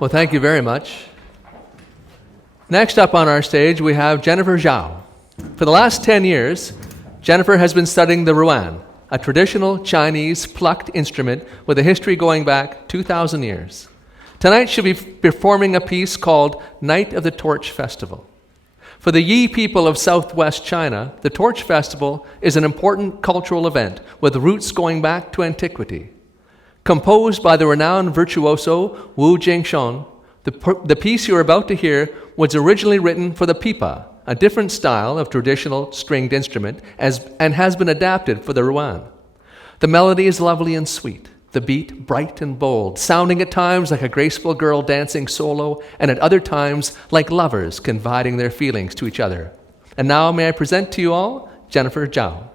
Well, thank you very much. Next up on our stage, we have Jennifer Zhao. For the last 10 years, Jennifer has been studying the ruan, a traditional Chinese plucked instrument with a history going back 2,000 years. Tonight she'll be performing a piece called Night of the Torch Festival. For the Yi people of southwest China, the Torch Festival is an important cultural event with roots going back to antiquity. Composed by the renowned virtuoso Wu Jingsheng, the piece you're about to hear was originally written for the pipa, a different style of traditional stringed instrument, and has been adapted for the ruan. The melody is lovely and sweet, the beat bright and bold, sounding at times like a graceful girl dancing solo, and at other times like lovers confiding their feelings to each other. And now may I present to you all Jennifer Zhao.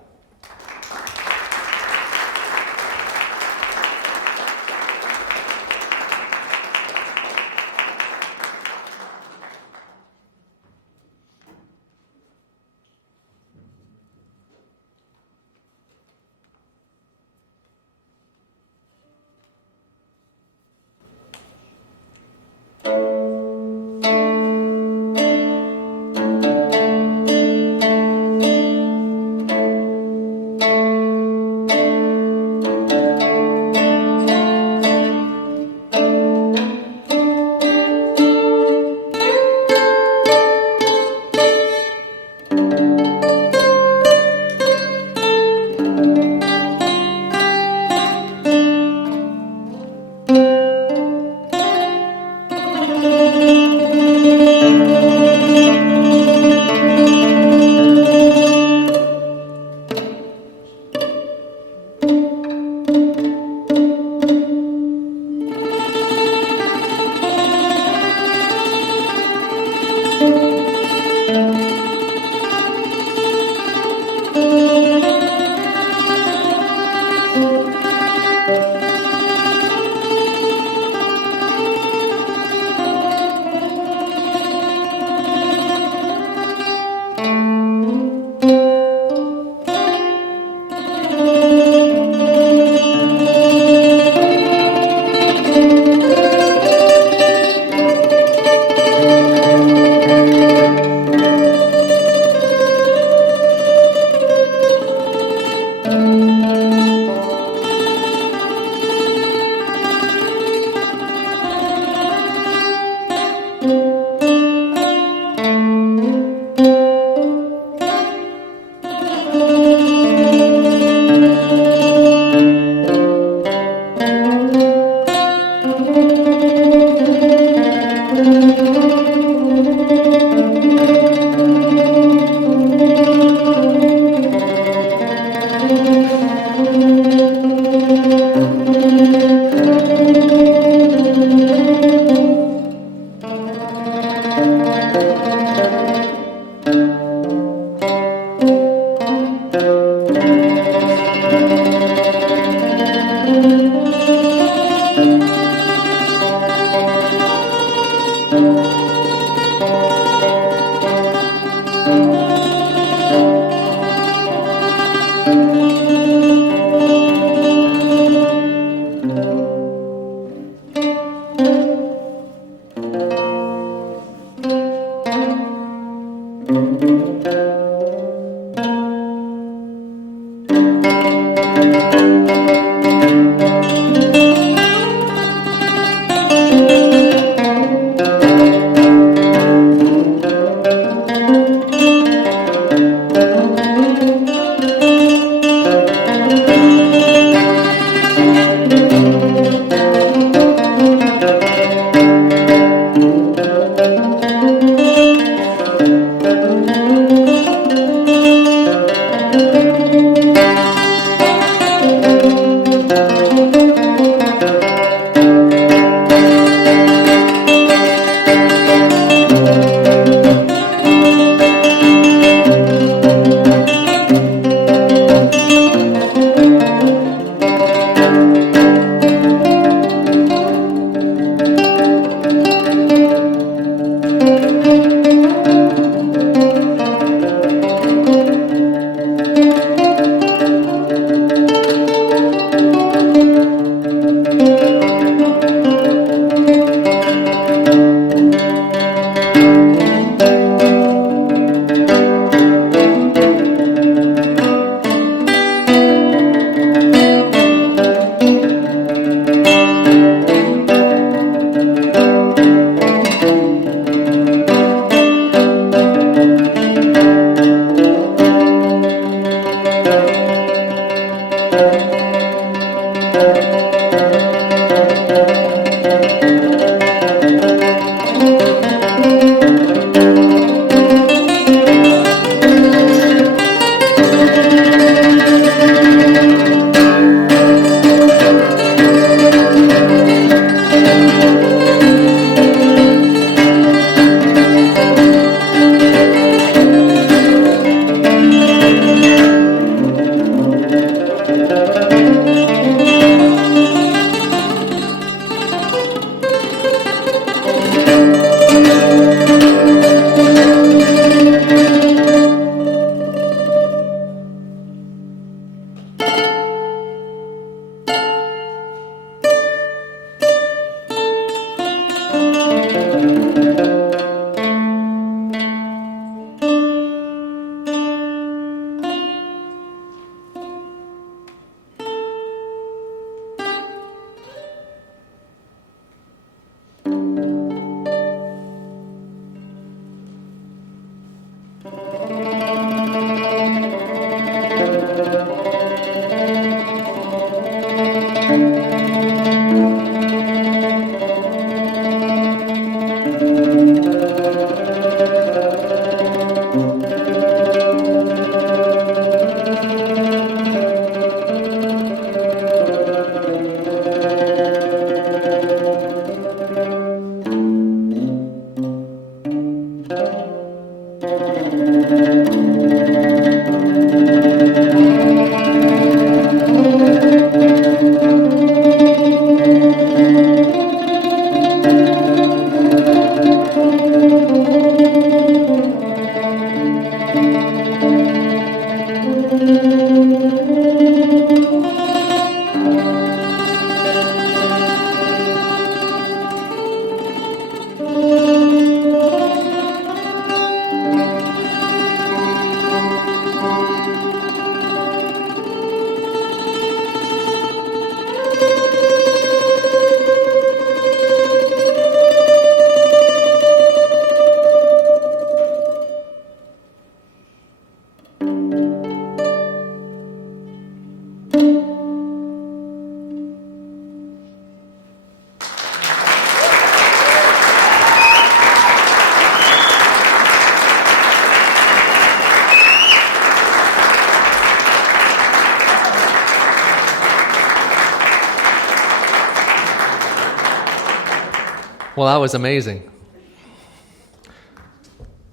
Well, that was amazing.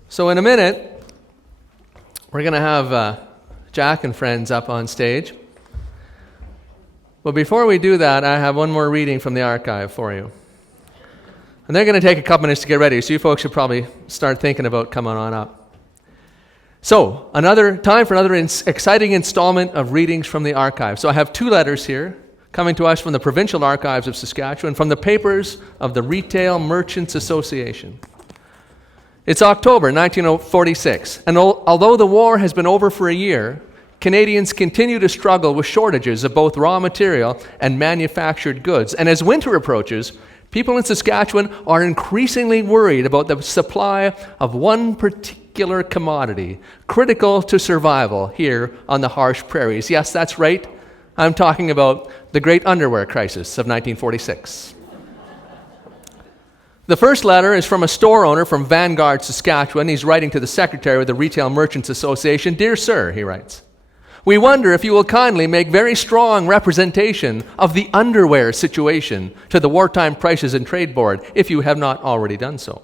So in a minute, we're going to have Jack and friends up on stage. But before we do that, I have one more reading from the archive for you. And they're going to take a couple minutes to get ready, so you folks should probably start thinking about coming on up. So, time for another exciting installment of readings from the archive. So I have 2 letters here coming to us from the Provincial Archives of Saskatchewan, from the papers of the Retail Merchants Association. It's October 1946, and although the war has been over for a year, Canadians continue to struggle with shortages of both raw material and manufactured goods. And as winter approaches, people in Saskatchewan are increasingly worried about the supply of one particular commodity, critical to survival here on the harsh prairies. Yes, that's right. I'm talking about the Great Underwear Crisis of 1946. The first letter is from a store owner from Vanguard, Saskatchewan. He's writing to the secretary of the Retail Merchants Association. "Dear Sir," he writes, "we wonder if you will kindly make very strong representation of the underwear situation to the Wartime Prices and Trade Board, if you have not already done so.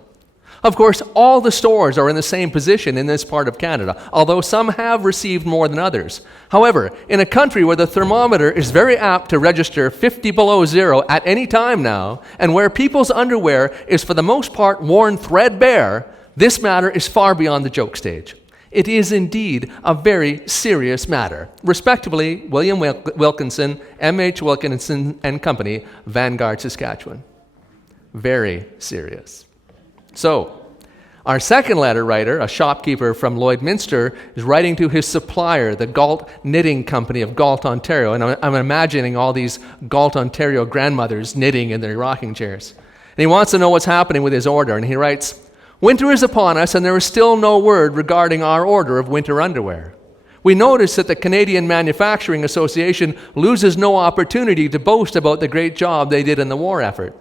Of course, all the stores are in the same position in this part of Canada, although some have received more than others. However, in a country where the thermometer is very apt to register 50 below zero at any time now, and where people's underwear is for the most part worn threadbare, this matter is far beyond the joke stage. It is indeed a very serious matter. Respectfully, William Wilkinson, M.H. Wilkinson and Company, Vanguard, Saskatchewan." Very serious. So, our second letter writer, a shopkeeper from Lloydminster, is writing to his supplier, the Galt Knitting Company of Galt, Ontario. And I'm imagining all these Galt, Ontario grandmothers knitting in their rocking chairs. And he wants to know what's happening with his order. And he writes, "Winter is upon us, and there is still no word regarding our order of winter underwear. We notice that the Canadian Manufacturing Association loses no opportunity to boast about the great job they did in the war effort.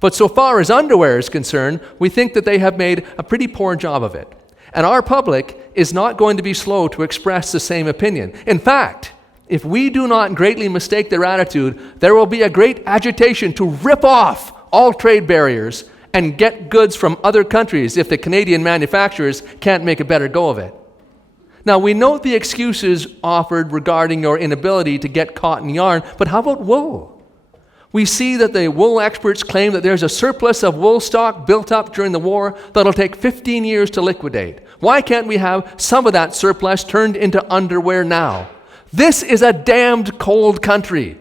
But so far as underwear is concerned, we think that they have made a pretty poor job of it. And our public is not going to be slow to express the same opinion. In fact, if we do not greatly mistake their attitude, there will be a great agitation to rip off all trade barriers and get goods from other countries if the Canadian manufacturers can't make a better go of it. Now, we note the excuses offered regarding your inability to get cotton yarn, but how about wool? We see that the wool experts claim that there's a surplus of wool stock built up during the war that'll take 15 years to liquidate. Why can't we have some of that surplus turned into underwear now? This is a damned cold country.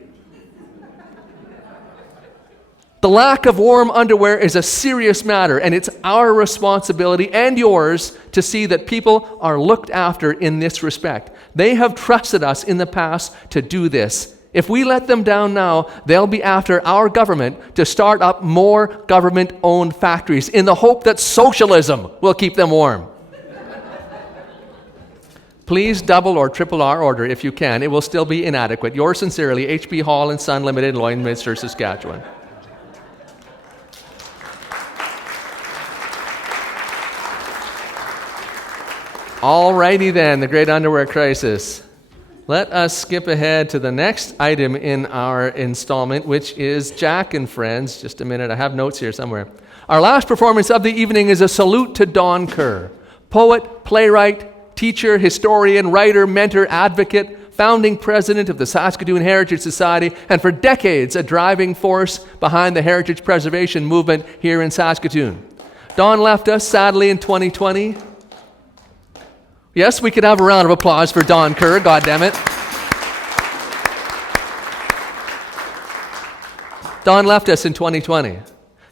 The lack of warm underwear is a serious matter, and it's our responsibility and yours to see that people are looked after in this respect. They have trusted us in the past to do this. If we let them down now, they'll be after our government to start up more government-owned factories in the hope that socialism will keep them warm. Please double or triple our order if you can. It will still be inadequate. Yours sincerely, H.B. Hall & Son Limited, Lloydminster, Saskatchewan." All righty then, the Great Underwear Crisis. Let us skip ahead to the next item in our installment, which is Jack and Friends. Just a minute, I have notes here somewhere. Our last performance of the evening is a salute to Don Kerr, poet, playwright, teacher, historian, writer, mentor, advocate, founding president of the Saskatoon Heritage Society, and for decades a driving force behind the heritage preservation movement here in Saskatoon. Don left us, sadly, in 2020. Yes, we could have a round of applause for Don Kerr, goddammit. Don left us in 2020.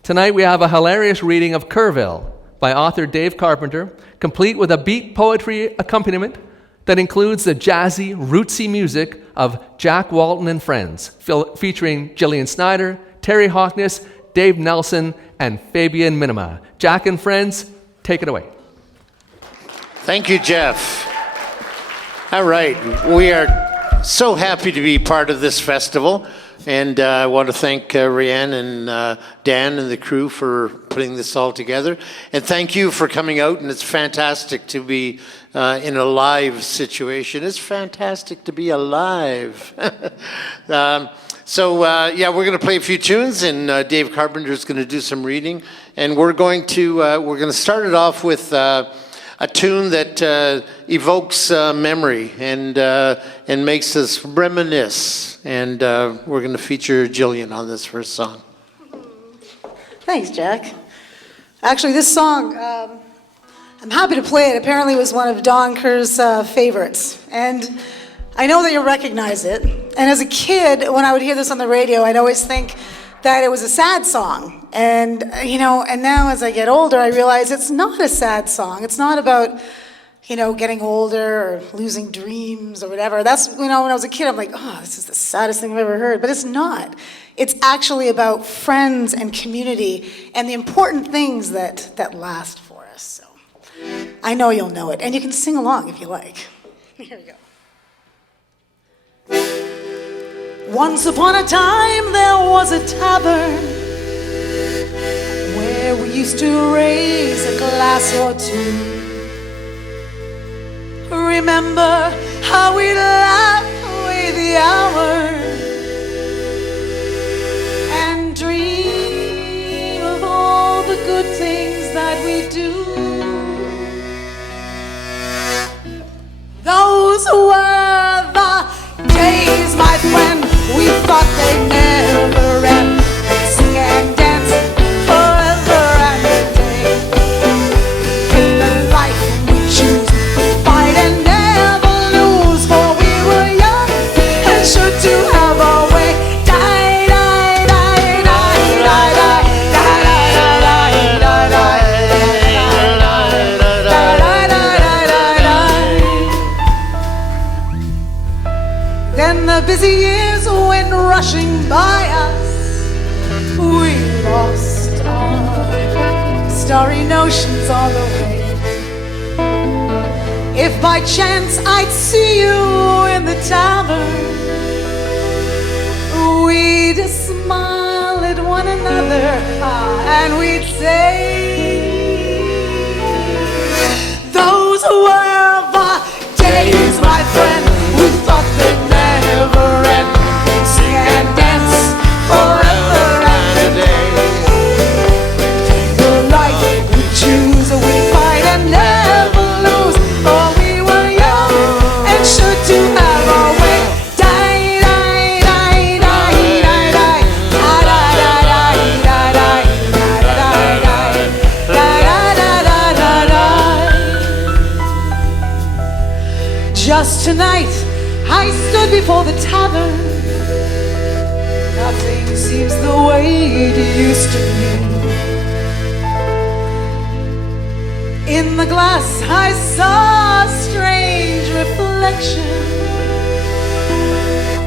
Tonight we have a hilarious reading of Kerrville by author Dave Carpenter, complete with a beat poetry accompaniment that includes the jazzy, rootsy music of Jack Walton and Friends, featuring Gillian Snider, Terry Hokness, Dave Nelson, and Fabian Minnema. Jack and Friends, take it away. Thank you, Jeff. All right, we are so happy to be part of this festival, and I want to thank Rianne and Dan and the crew for putting this all together, and thank you for coming out, and it's fantastic to be in a live situation. It's fantastic to be alive. So we're going to play a few tunes, and Dave Carpenter is going to do some reading, And we're going to start it off with a tune that evokes memory and makes us reminisce. And we're going to feature Gillian on this first song. Thanks, Jack. Actually, this song, I'm happy to play it. Apparently it was one of Don Kerr's favorites. And I know that you'll recognize it. And as a kid, when I would hear this on the radio, I'd always think that it was a sad song. And, and now as I get older, I realize it's not a sad song. It's not about, getting older or losing dreams or whatever. That's, when I was a kid, I'm like, oh, this is the saddest thing I've ever heard. But it's not. It's actually about friends and community and the important things that last for us. So I know you'll know it. And you can sing along if you like. Here we go. Once upon a time there was a tavern where we used to raise a glass or two. Remember how we'd laugh away the hours and dream of all the good things that we do. Those were the days, my friend, we thought they'd never end. Sing and dance forever and a day. In the life we choose, fight and never lose, for we were young and sure to have our way. Die, die, die, die, die, die, die, die, die, die. Then the busy years went rushing by us. We lost our starry notions on the way. If by chance I'd see you in the tavern, we'd smile at one another and we'd say, those were the days, my friend, we thought they'd never end. Sing and dance forever and a day. The life we choose, we fight and never lose, for we were young and sure to have our way. Die, die, die, die, die, die, die, die, die, die, die, die, die, die, die, die, die, die. Just tonight I stood before the tavern. Nothing seems the way it used to be. In the glass I saw a strange reflection.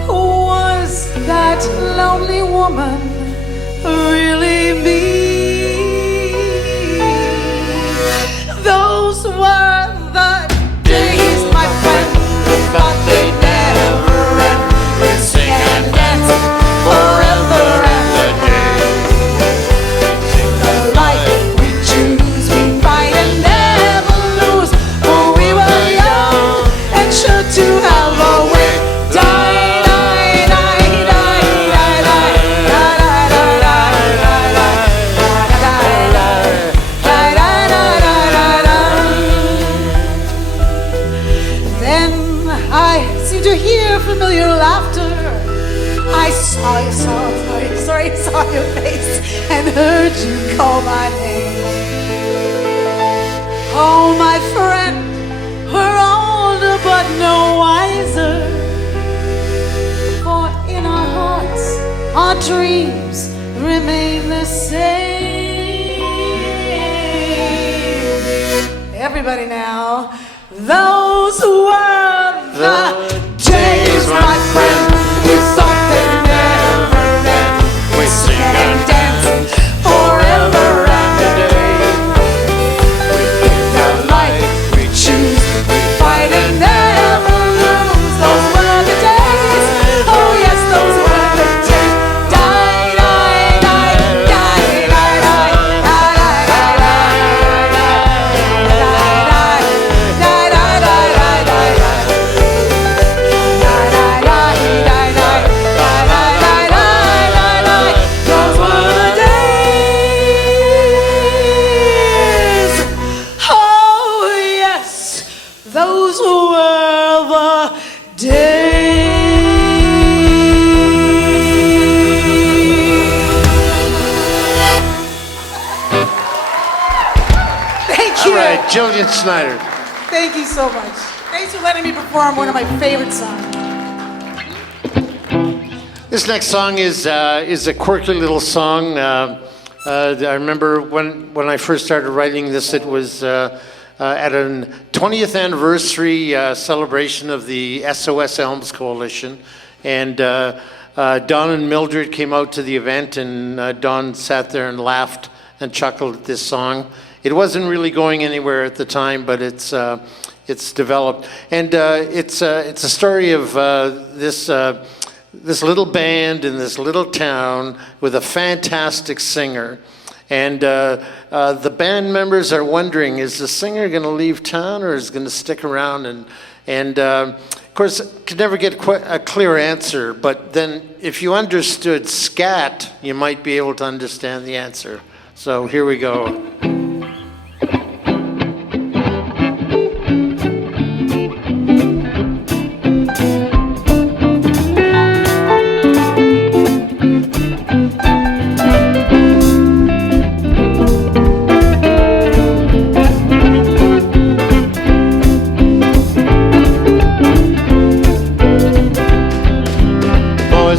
Was that lonely woman really me? Those were the days, my friend, we thought they'd never end. We'd sing and dance forever and a day. The life we choose, we fight and never lose, for we were young and sure to have our way. Die, die, die, die, die, die, die, die, die, die, die, die. Then I seemed to hear familiar laughter. I saw your face and heard you call my name. Oh, my friend, we're older but no wiser, for in our hearts our dreams remain the same. Everybody now, those were the days, my friend, we thought they'd never end. We sing and dance forever and a day. We live the life we choose, we fight and never lose. Those were the days, oh yes, those were the days. Die, die, die, die, die, die, die, die, die, die, die, die, die, die, die, die, die, die. day. Thank you. All right, Gillian Snider. Thank you so much. Thanks for letting me perform one of my favorite songs. This next song is a quirky little song. I remember when I first started writing this, it was at a 20th anniversary celebration of the SOS Elms Coalition. And Don and Mildred came out to the event, and Don sat there and laughed and chuckled at this song. It wasn't really going anywhere at the time, but it's developed. And it's a story of this little band in this little town with a fantastic singer. And the band members are wondering, is the singer going to leave town or is going to stick around? And of course, could never get a clear answer. But then if you understood scat, you might be able to understand the answer. So here we go.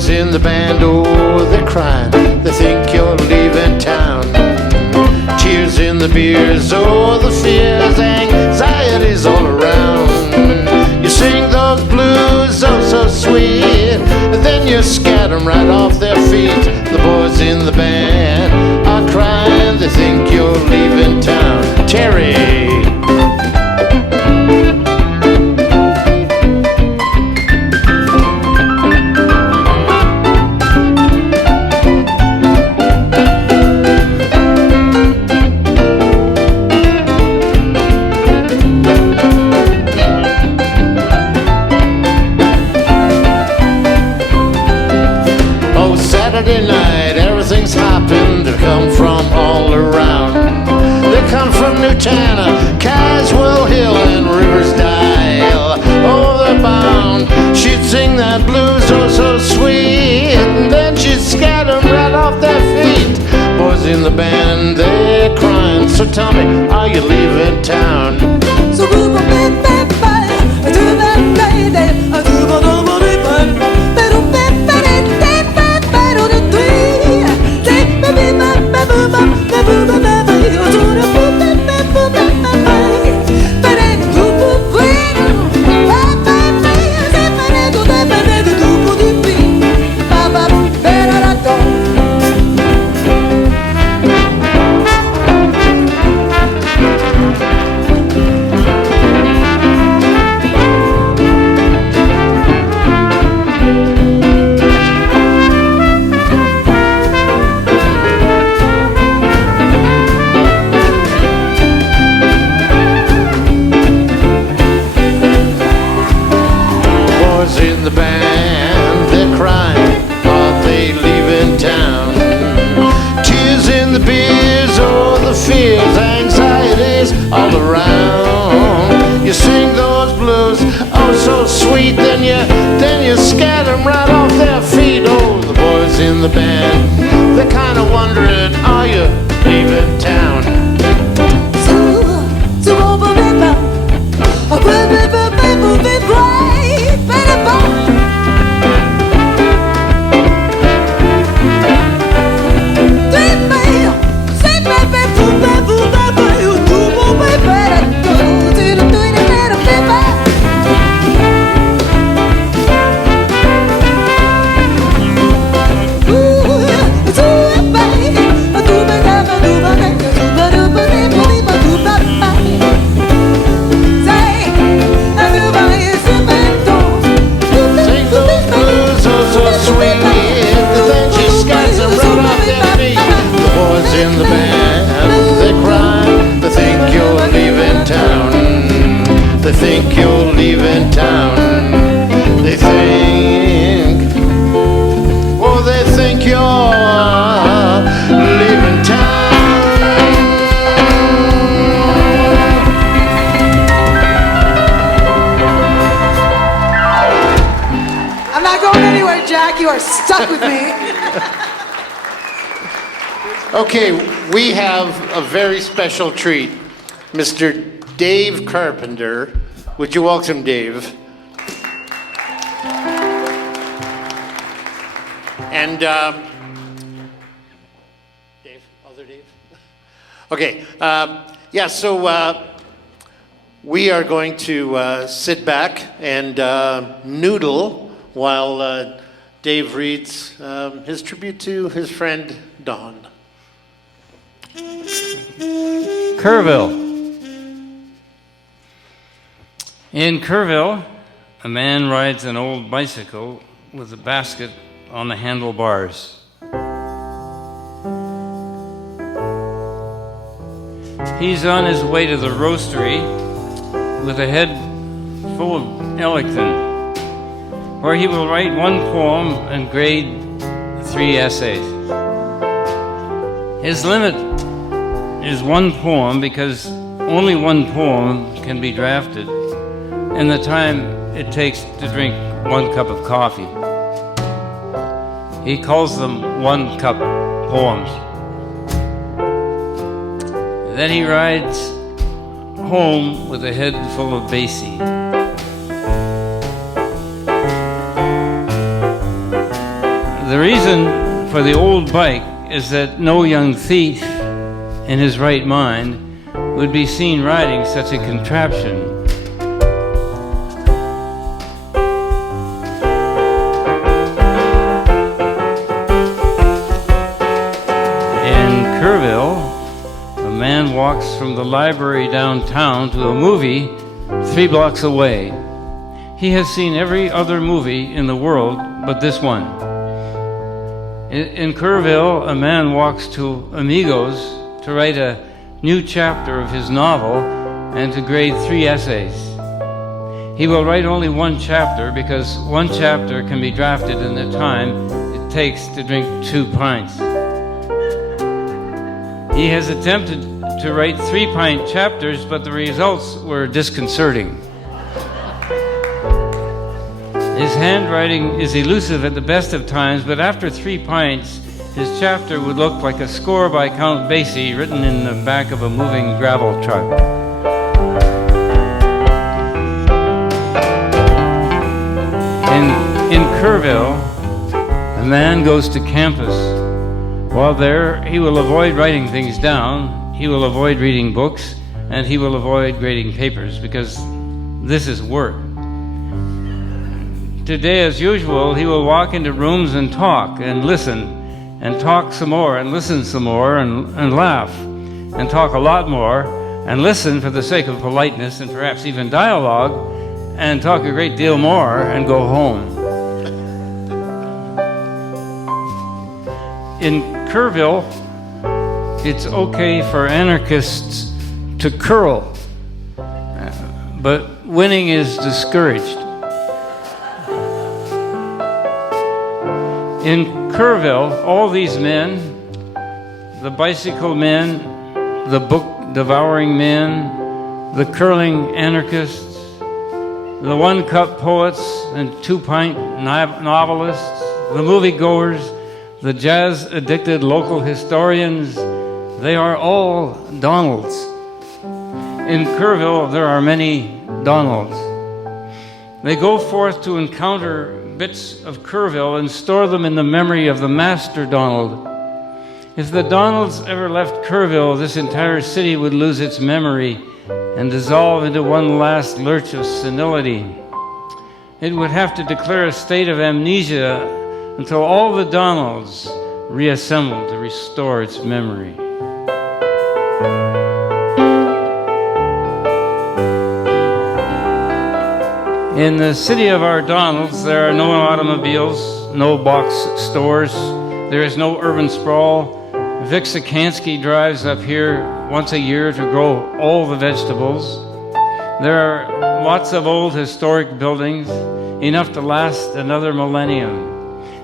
In the band, oh, they're crying. They think you're leaving town. Cheers in the beers, oh, the fears, anxieties all around. You sing those blues, oh, so sweet, and then you scatter them right off their feet. The boys in the band are crying. They think you're leaving town. Terry. Saturday night, everything's hopping. They come from all around. They come from Newtana, Caswell Hill, and Riversdale. Oh, they're bound. She'd sing that blues, oh, so sweet, and then she'd scatter them right off their feet. Boys in the band, they're crying. So tell me, are you leaving town? So the band, they're kind of wondering, are you leaving town? Jack, you are stuck with me. Okay, we have a very special treat. Mr. Dave Carpenter. Would you welcome Dave? And Dave, other Dave? Okay, yeah, so we are going to sit back and noodle while Dave reads his tribute to his friend Don. Kerrville. In Kerrville, a man rides an old bicycle with a basket on the handlebars. He's on his way to the roastery with a head full of Ellicton, where he will write one poem and grade 3 essays. His limit is one poem because only one poem can be drafted in the time it takes to drink 1 cup of coffee. He calls them 1 cup poems. Then he rides home with a head full of Basie. The reason for the old bike is that no young thief in his right mind would be seen riding such a contraption. In Kerrville, a man walks from the library downtown to a movie 3 blocks away. He has seen every other movie in the world but this one. In Kerrville, a man walks to Amigos to write a new chapter of his novel and to grade 3 essays. He will write only 1 chapter because 1 chapter can be drafted in the time it takes to drink 2 pints. He has attempted to write 3-pint chapters, but the results were disconcerting. His handwriting is elusive at the best of times, but after 3 pints, his chapter would look like a score by Count Basie written in the back of a moving gravel truck. In Kerrville, a man goes to campus. While there, he will avoid writing things down, he will avoid reading books, and he will avoid grading papers, because this is work. Today, as usual, he will walk into rooms and talk and listen, and talk some more, and listen some more, and laugh, and talk a lot more, and listen for the sake of politeness and perhaps even dialogue, and talk a great deal more, and go home. In Kerrville, it's okay for anarchists to curl, but winning is discouraged. In Kerrville, all these men, the bicycle men, the book-devouring men, the curling anarchists, the 1-cup poets and 2-pint novelists, the moviegoers, the jazz-addicted local historians, they are all Donalds. In Kerrville, there are many Donalds. They go forth to encounter bits of Kerrville and store them in the memory of the master Donald. If the Donalds ever left Kerrville, this entire city would lose its memory and dissolve into one last lurch of senility. It would have to declare a state of amnesia until all the Donalds reassembled to restore its memory. In the city of our Donalds, there are no automobiles, no box stores, there is no urban sprawl. Vic Sikansky drives up here once a year to grow all the vegetables. There are lots of old historic buildings, enough to last another millennium.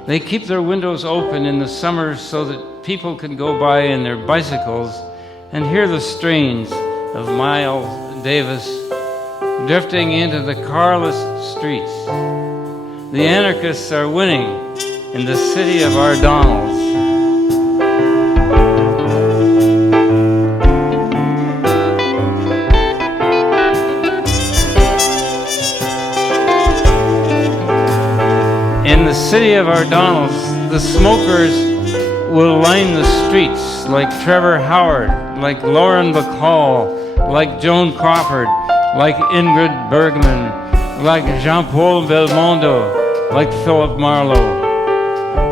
They keep their windows open in the summer so that people can go by in their bicycles and hear the strains of Miles Davis drifting into the carless streets. The anarchists are winning, in the city of our Donalds. In the city of our Donalds, the smokers will line the streets like Trevor Howard, like Lauren Bacall, like Joan Crawford, like Ingrid Bergman, like Jean-Paul Belmondo, like Philip Marlowe.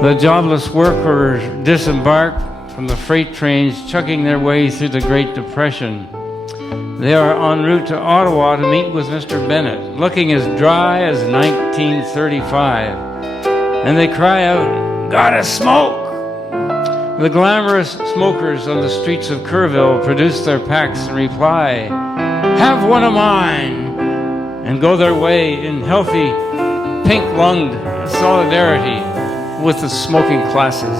The jobless workers disembark from the freight trains, chugging their way through the Great Depression. They are en route to Ottawa to meet with Mr. Bennett, looking as dry as 1935. And they cry out, "Gotta smoke!" The glamorous smokers on the streets of Kerrville produce their packs and reply, "Have one of mine," and go their way in healthy, pink-lunged solidarity with the smoking classes.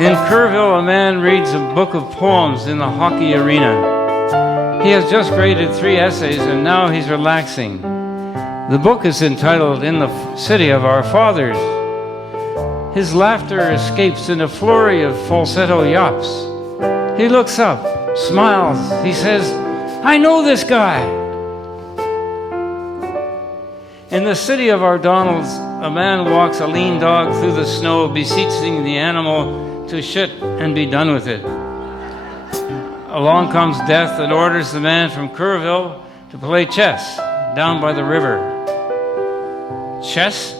In Kerrville, a man reads a book of poems in the hockey arena. He has just graded 3 essays and now he's relaxing. The book is entitled "In the City of Our Fathers." His laughter escapes in a flurry of falsetto yaps. He looks up, smiles. He says, "I know this guy." In the city of our Donalds, a man walks a lean dog through the snow, beseeching the animal to shit and be done with it. Along comes death and orders the man from Kerrville to play chess down by the river. "Chess?"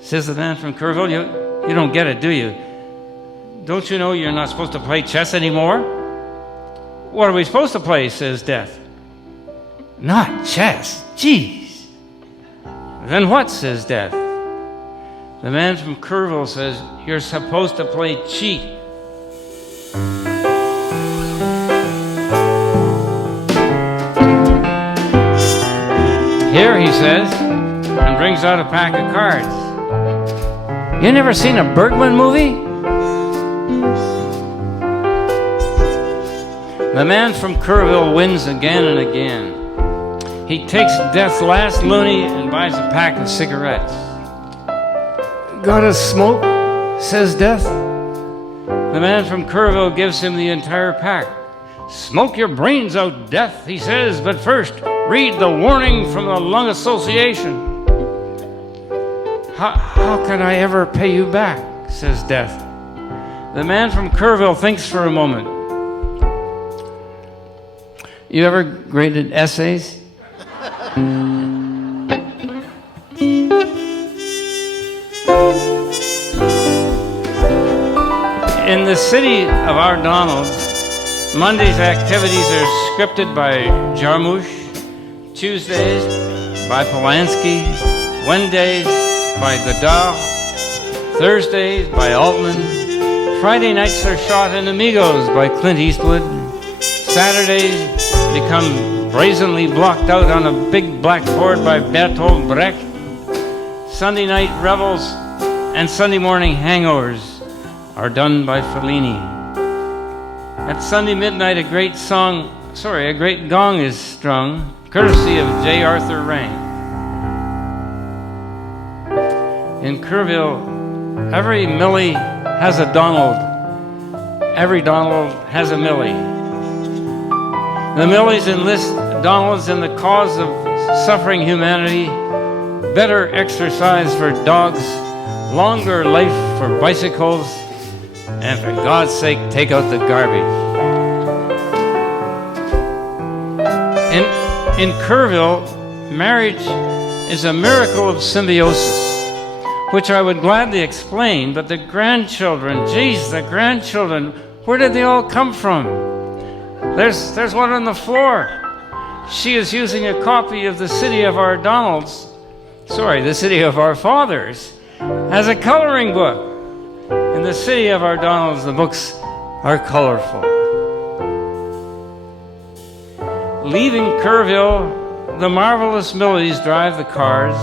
says the man from Kerrville. You don't get it, do you? Don't you know you're not supposed to play chess anymore? "What are we supposed to play?" says Death. "Not chess, geez." "Then what?" says Death. The man from Kerrville says, "You're supposed to play cheat." "Here," he says, and brings out a pack of cards. "You never seen a Bergman movie?" The man from Kerrville wins again and again. He takes Death's last loonie and buys a pack of cigarettes. "Gotta smoke?" says Death. The man from Kerrville gives him the entire pack. "Smoke your brains out, Death," he says, "but first, read the warning from the Lung Association." How can I ever pay you back?" says Death. The man from Kerrville thinks for a moment. "You ever graded essays?" In the city of our Donalds, Monday's activities are scripted by Jarmusch, Tuesdays by Polanski, Wednesdays by Godard, Thursdays by Altman, Friday nights are shot in Amigos by Clint Eastwood, Saturdays become brazenly blocked out on a big blackboard by Bertolt Brecht, Sunday night revels and Sunday morning hangovers are done by Fellini. At Sunday midnight, a great gong is strung, courtesy of J. Arthur Rang. In Kerrville, every Millie has a Donald. Every Donald has a Millie. The Millies enlist Donalds in the cause of suffering humanity, better exercise for dogs, longer life for bicycles, and for God's sake, take out the garbage. In Kerrville, marriage is a miracle of symbiosis, which I would gladly explain, but the grandchildren, geez, the grandchildren, where did they all come from? There's one on the floor. She is using a copy of The City of Our Donalds, The City of Our Fathers, as a coloring book. In The City of Our Donalds, the books are colorful. Leaving Kerrville, the marvelous Millies drive the cars,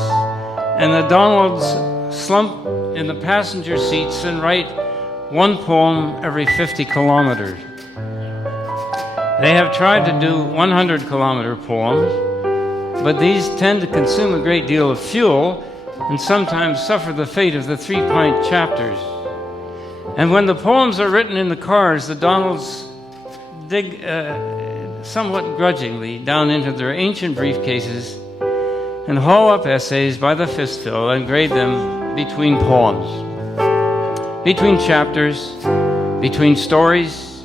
and the Donalds slump in the passenger seats and write one poem every 50 kilometers. They have tried to do 100-kilometer poems, but these tend to consume a great deal of fuel and sometimes suffer the fate of the 3-pint chapters. And when the poems are written in the cars, the Donalds dig somewhat grudgingly down into their ancient briefcases and haul up essays by the fistful and grade them between poems, between chapters, between stories,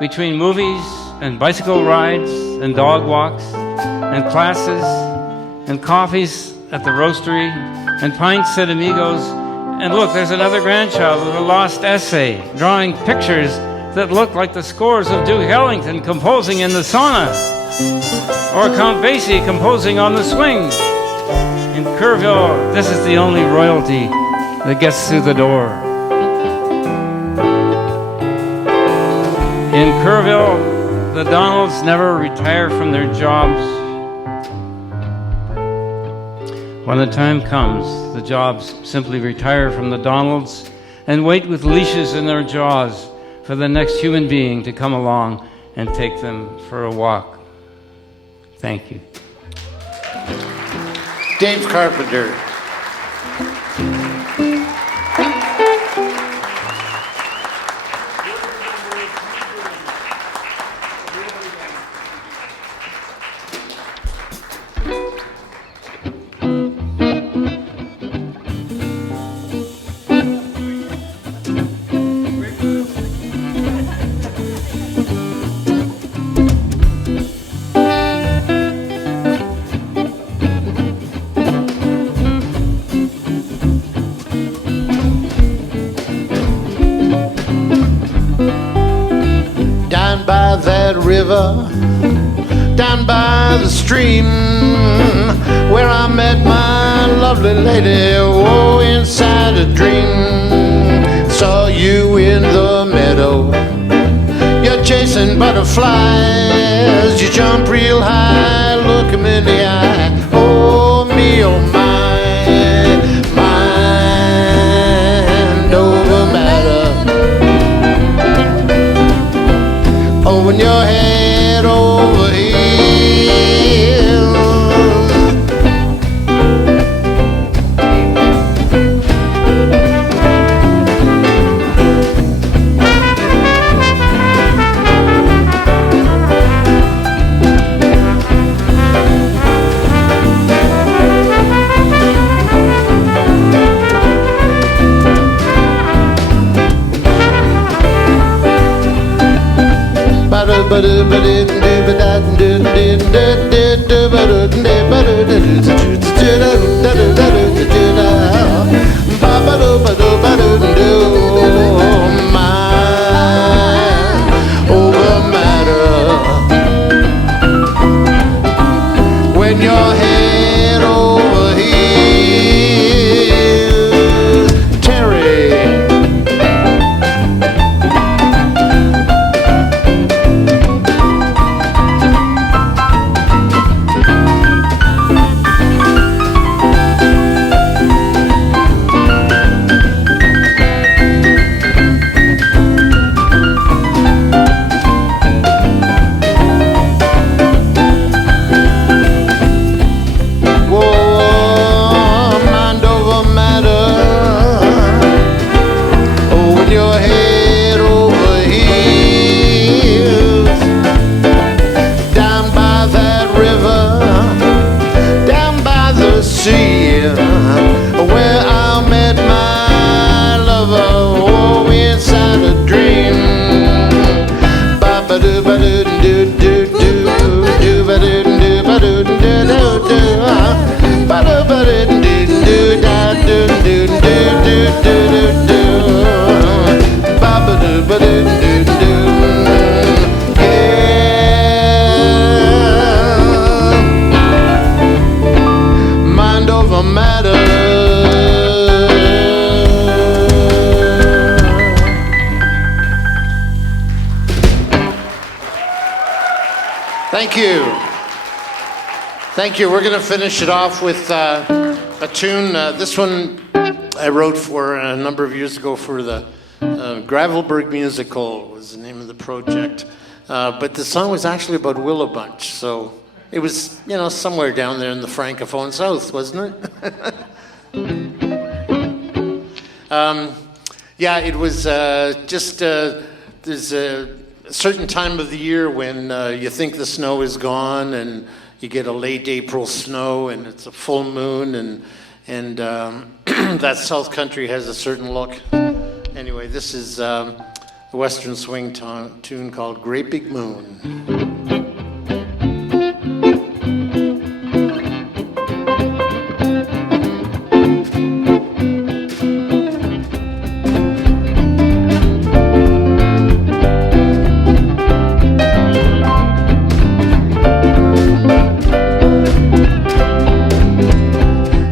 between movies and bicycle rides and dog walks and classes and coffees at the roastery and pints at Amigos. And look, there's another grandchild with a lost essay, drawing pictures that look like the scores of Duke Ellington composing in the sauna, or Count Basie composing on the swing. In Kerrville, this is the only royalty that gets through the door. In Kerrville, the Donalds never retire from their jobs. When the time comes, the Jobs simply retire from the Donalds and wait with leashes in their jaws for the next human being to come along and take them for a walk. Thank you. Dave Carpenter. Down by the stream where I met my lovely lady, oh, inside a dream. Saw you in the meadow, you're chasing butterflies, you jump real high, look 'em in the eye, oh me, oh my, mind over matter. Oh, when your head over heels. When your head over heels, Terry. Mind over matter. Thank you. Thank you. We're going to finish it off with a tune. This one I wrote for a number of years ago for the Gravelberg musical was the name of the project. But the song was actually about Willow Bunch. So It was, somewhere down there in the Francophone South, wasn't it? Yeah, it was just, there's a certain time of the year when you think the snow is gone and you get a late April snow and it's a full moon and that South Country has a certain look. Anyway, this is a Western swing tune called Great Big Moon.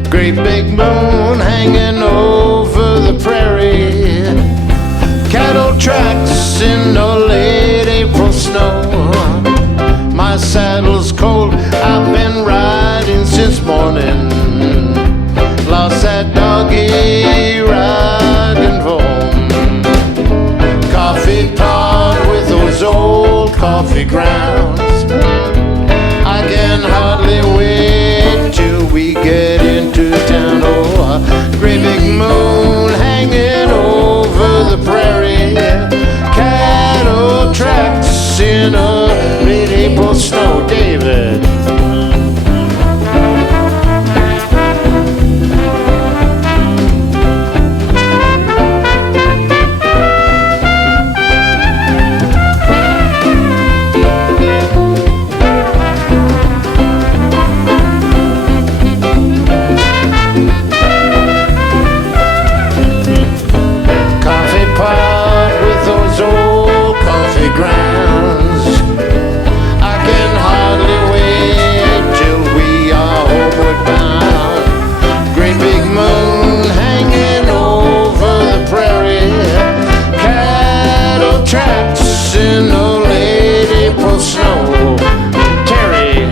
Great big moon hanging over the prairie, cattle tracks in the late April snow. My saddle's cold, I've been riding since morning. Lost that doggy riding home. Coffee pot with those old coffee grounds. I can hardly wait till we get into town. Oh, a great big moon hanging over the prairie, cattle tracks in a late April snow. David. Grounds. I can hardly wait till we are homeward bound. Great big moon hanging over the prairie, cattle tracks in the late April snow. Terry.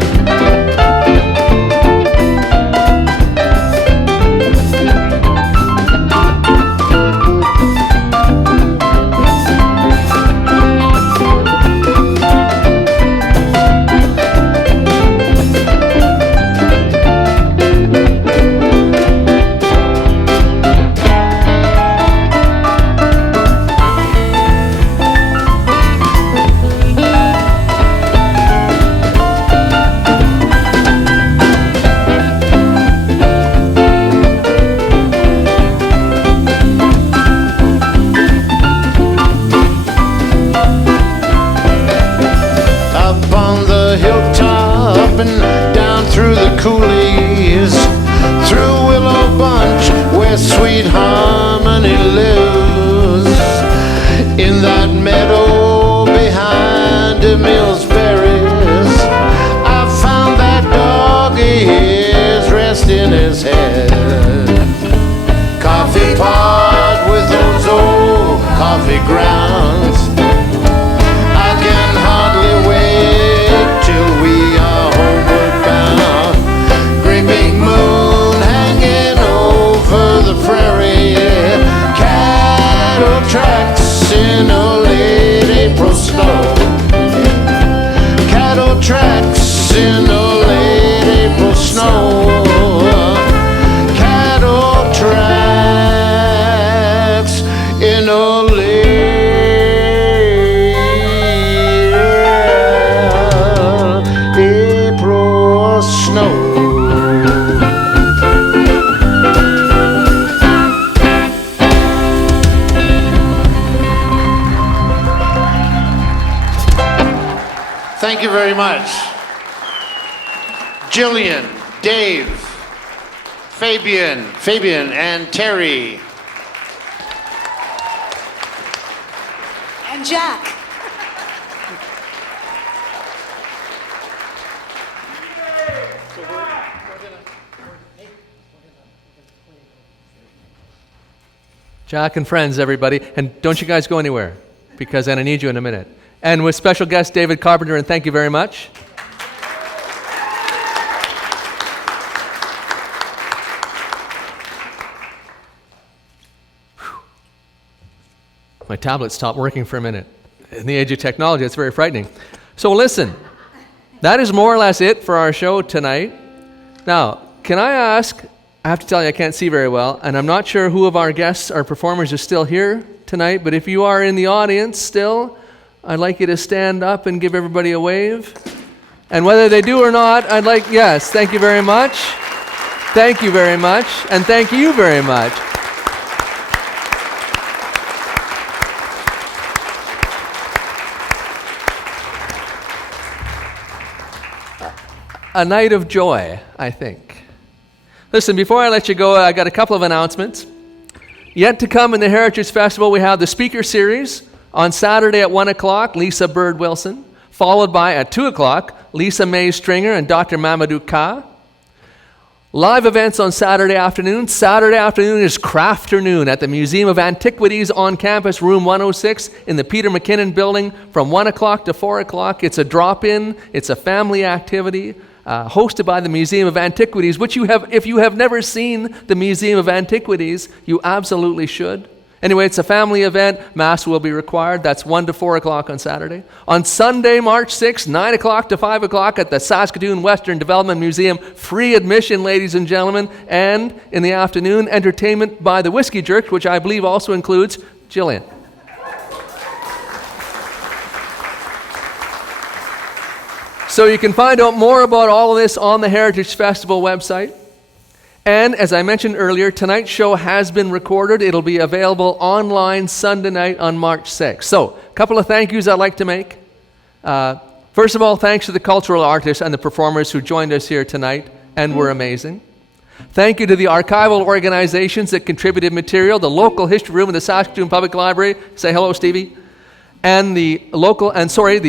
Coulees, through Willow Bunch, where sweet harmony lives, in that meadow behind the Millsberries, I found that doggy is resting his head. Coffee pot with those old coffee grounds. I can hardly wait till we are homeward bound. Big moon hanging over the prairie, cattle tracks in a late April snow. Cattle tracks in a late April snow. Cattle tracks in a late April snow. Thank you very much. Gillian, Dave, Fabian, and Terry. And Jack. Jack and friends, everybody. And don't you guys go anywhere, because then I need you in a minute. And with special guest David Carpenter, and thank you very much. My tablet stopped working for a minute. In the age of technology, it's very frightening. So listen, that is more or less it for our show tonight. Now, can I ask, I have to tell you I can't see very well, and I'm not sure who of our guests, our performers, is still here tonight, but if you are in the audience still, I'd like you to stand up and give everybody a wave. And whether they do or not, yes, thank you very much. Thank you very much, and thank you very much. A night of joy, I think. Listen, before I let you go, I got a couple of announcements. Yet to come in the Heritage Festival, we have the speaker series. On Saturday at 1 o'clock, Lisa Bird Wilson, followed by at 2 o'clock, Lisa May Stringer and Dr. Mamadou Ka. Live events on Saturday afternoon. Saturday afternoon is Crafternoon at the Museum of Antiquities on campus, room 106 in the Peter McKinnon building from 1 o'clock to 4 o'clock. It's a drop-in, it's a family activity hosted by the Museum of Antiquities, which if you have never seen the Museum of Antiquities, you absolutely should. Anyway, it's a family event. Mass will be required. That's 1 to 4 o'clock on Saturday. On Sunday, March 6th, 9 o'clock to 5 o'clock at the Saskatoon Western Development Museum. Free admission, ladies and gentlemen. And in the afternoon, entertainment by the Whiskey Jerks, which I believe also includes Gillian. So you can find out more about all of this on the Heritage Festival website. And as I mentioned earlier, tonight's show has been recorded. It'll be available online Sunday night on March 6th. So, a couple of thank yous I'd like to make. First of all, thanks to the cultural artists and the performers who joined us here tonight and were amazing. Thank you to the archival organizations that contributed material, the local history room of the Saskatoon Public Library. Say hello, Stevie. And the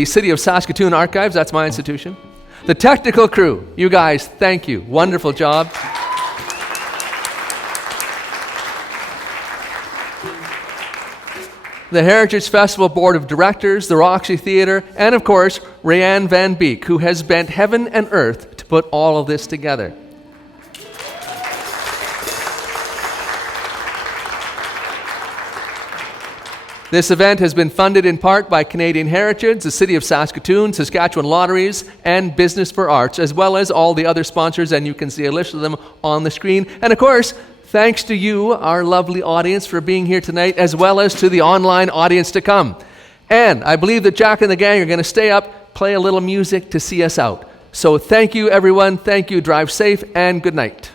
City of Saskatoon Archives, that's my institution. The technical crew, you guys, thank you. Wonderful job. The Heritage Festival Board of Directors, the Roxy Theatre, and of course, Rayanne Van Beek, who has bent heaven and earth to put all of this together. This event has been funded in part by Canadian Heritage, the City of Saskatoon, Saskatchewan Lotteries, and Business for Arts, as well as all the other sponsors, and you can see a list of them on the screen. And of course, thanks to you, our lovely audience, for being here tonight, as well as to the online audience to come. And I believe that Jack and the gang are going to stay up, play a little music to see us out. So thank you, everyone. Thank you. Drive safe, and good night.